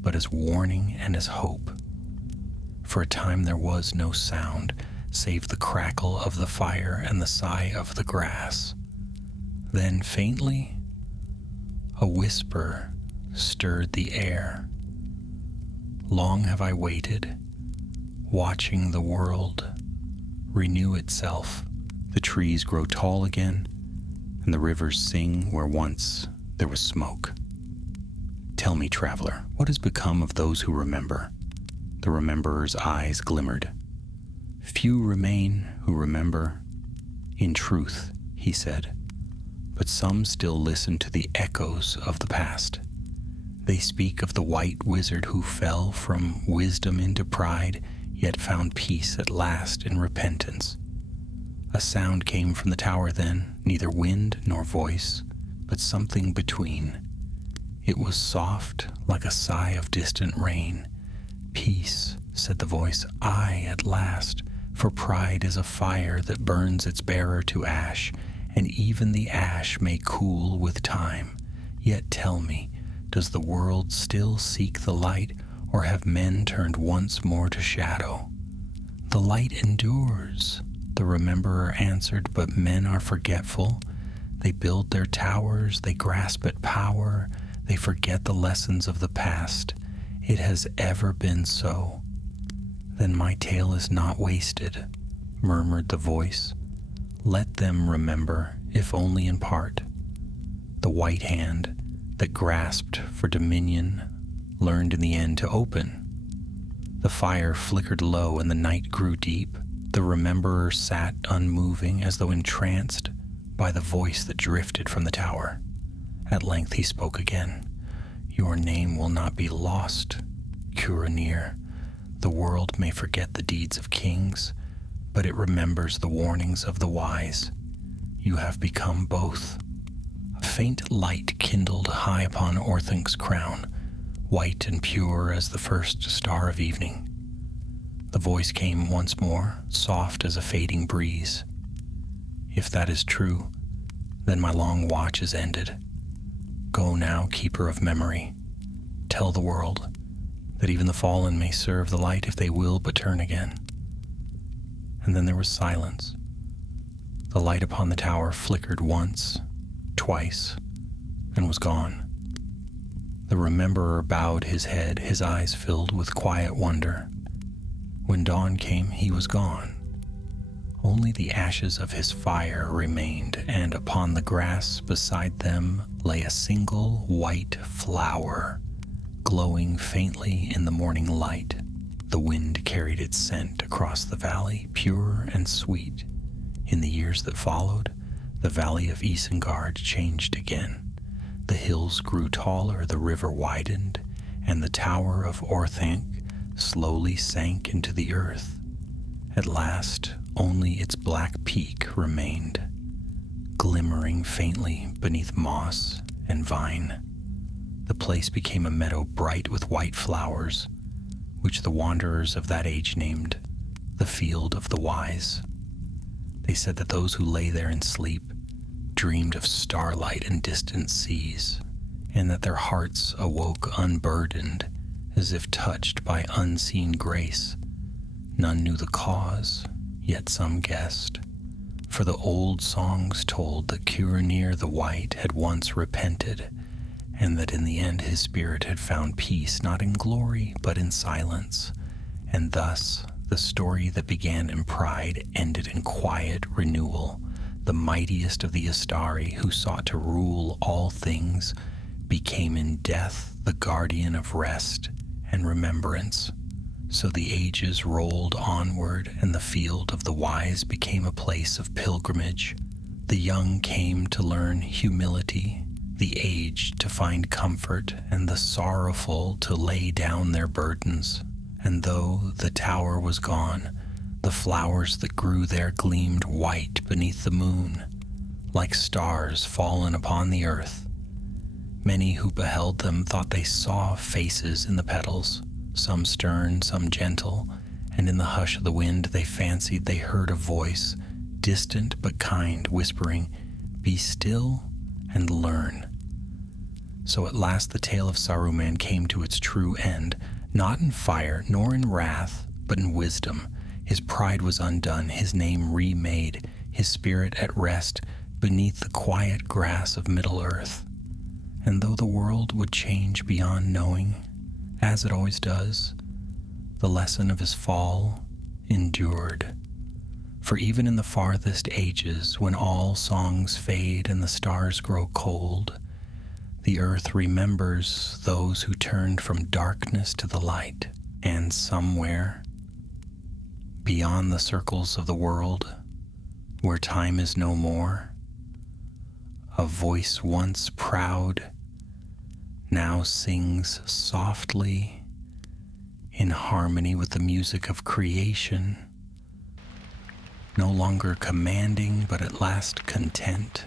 but as warning and as hope. For a time there was no sound, save the crackle of the fire and the sigh of the grass. Then faintly, a whisper stirred the air. Long have I waited, watching the world renew itself. The trees grow tall again, and the rivers sing where once there was smoke. Tell me, traveler, what has become of those who remember? The rememberer's eyes glimmered. Few remain who remember. In truth, he said, but some still listen to the echoes of the past. They speak of the white wizard who fell from wisdom into pride, yet found peace at last in repentance. A sound came from the tower then, neither wind nor voice, but something between. It was soft, like a sigh of distant rain. Peace, said the voice, aye, at last, for pride is a fire that burns its bearer to ash, and even the ash may cool with time. Yet tell me, does the world still seek the light, or have men turned once more to shadow? The light endures, the rememberer answered, but men are forgetful. They build their towers, they grasp at power, they forget the lessons of the past. It has ever been so. Then my tale is not wasted, murmured the voice. Let them remember, if only in part. The white hand that grasped for dominion learned in the end to open. The fire flickered low and the night grew deep. The rememberer sat unmoving as though entranced by the voice that drifted from the tower. At length he spoke again. Your name will not be lost, Curanir. The world may forget the deeds of kings, but it remembers the warnings of the wise. You have become both. A faint light kindled high upon Orthunk's crown, white and pure as the first star of evening. The voice came once more, soft as a fading breeze. If that is true, then my long watch is ended. Go now, keeper of memory. Tell the world that even the fallen may serve the light if they will but turn again. And then there was silence. The light upon the tower flickered once, twice, and was gone. The rememberer bowed his head, his eyes filled with quiet wonder. When dawn came, he was gone. Only the ashes of his fire remained, and upon the grass beside them lay a single white flower, glowing faintly in the morning light. The wind carried its scent across the valley, pure and sweet. In the years that followed, the valley of Isengard changed again. The hills grew taller, the river widened, and the tower of Orthanc slowly sank into the earth. At last, only its black peak remained, glimmering faintly beneath moss and vine. The place became a meadow bright with white flowers, which the wanderers of that age named the Field of the Wise. They said that those who lay there in sleep dreamed of starlight and distant seas, and that their hearts awoke unburdened, as if touched by unseen grace. None knew the cause, yet some guessed, for the old songs told that Curanir the White had once repented, and that in the end his spirit had found peace not in glory but in silence, and thus the story that began in pride ended in quiet renewal. The mightiest of the Astari, who sought to rule all things, became in death the guardian of rest and remembrance. So the ages rolled onward, and the Field of the Wise became a place of pilgrimage. The young came to learn humility, the aged to find comfort, and the sorrowful to lay down their burdens. And though the tower was gone, the flowers that grew there gleamed white beneath the moon, like stars fallen upon the earth. Many who beheld them thought they saw faces in the petals, some stern, some gentle, and in the hush of the wind they fancied they heard a voice, distant but kind, whispering, "Be still and learn." So at last the tale of Saruman came to its true end, not in fire nor in wrath, but in wisdom. His pride was undone, his name remade, his spirit at rest beneath the quiet grass of Middle-earth. And though the world would change beyond knowing, as it always does, the lesson of his fall endured. For even in the farthest ages, when all songs fade and the stars grow cold, the earth remembers those who turned from darkness to the light. And somewhere, beyond the circles of the world, where time is no more, a voice once proud now sings softly in harmony with the music of creation, no longer commanding but at last content,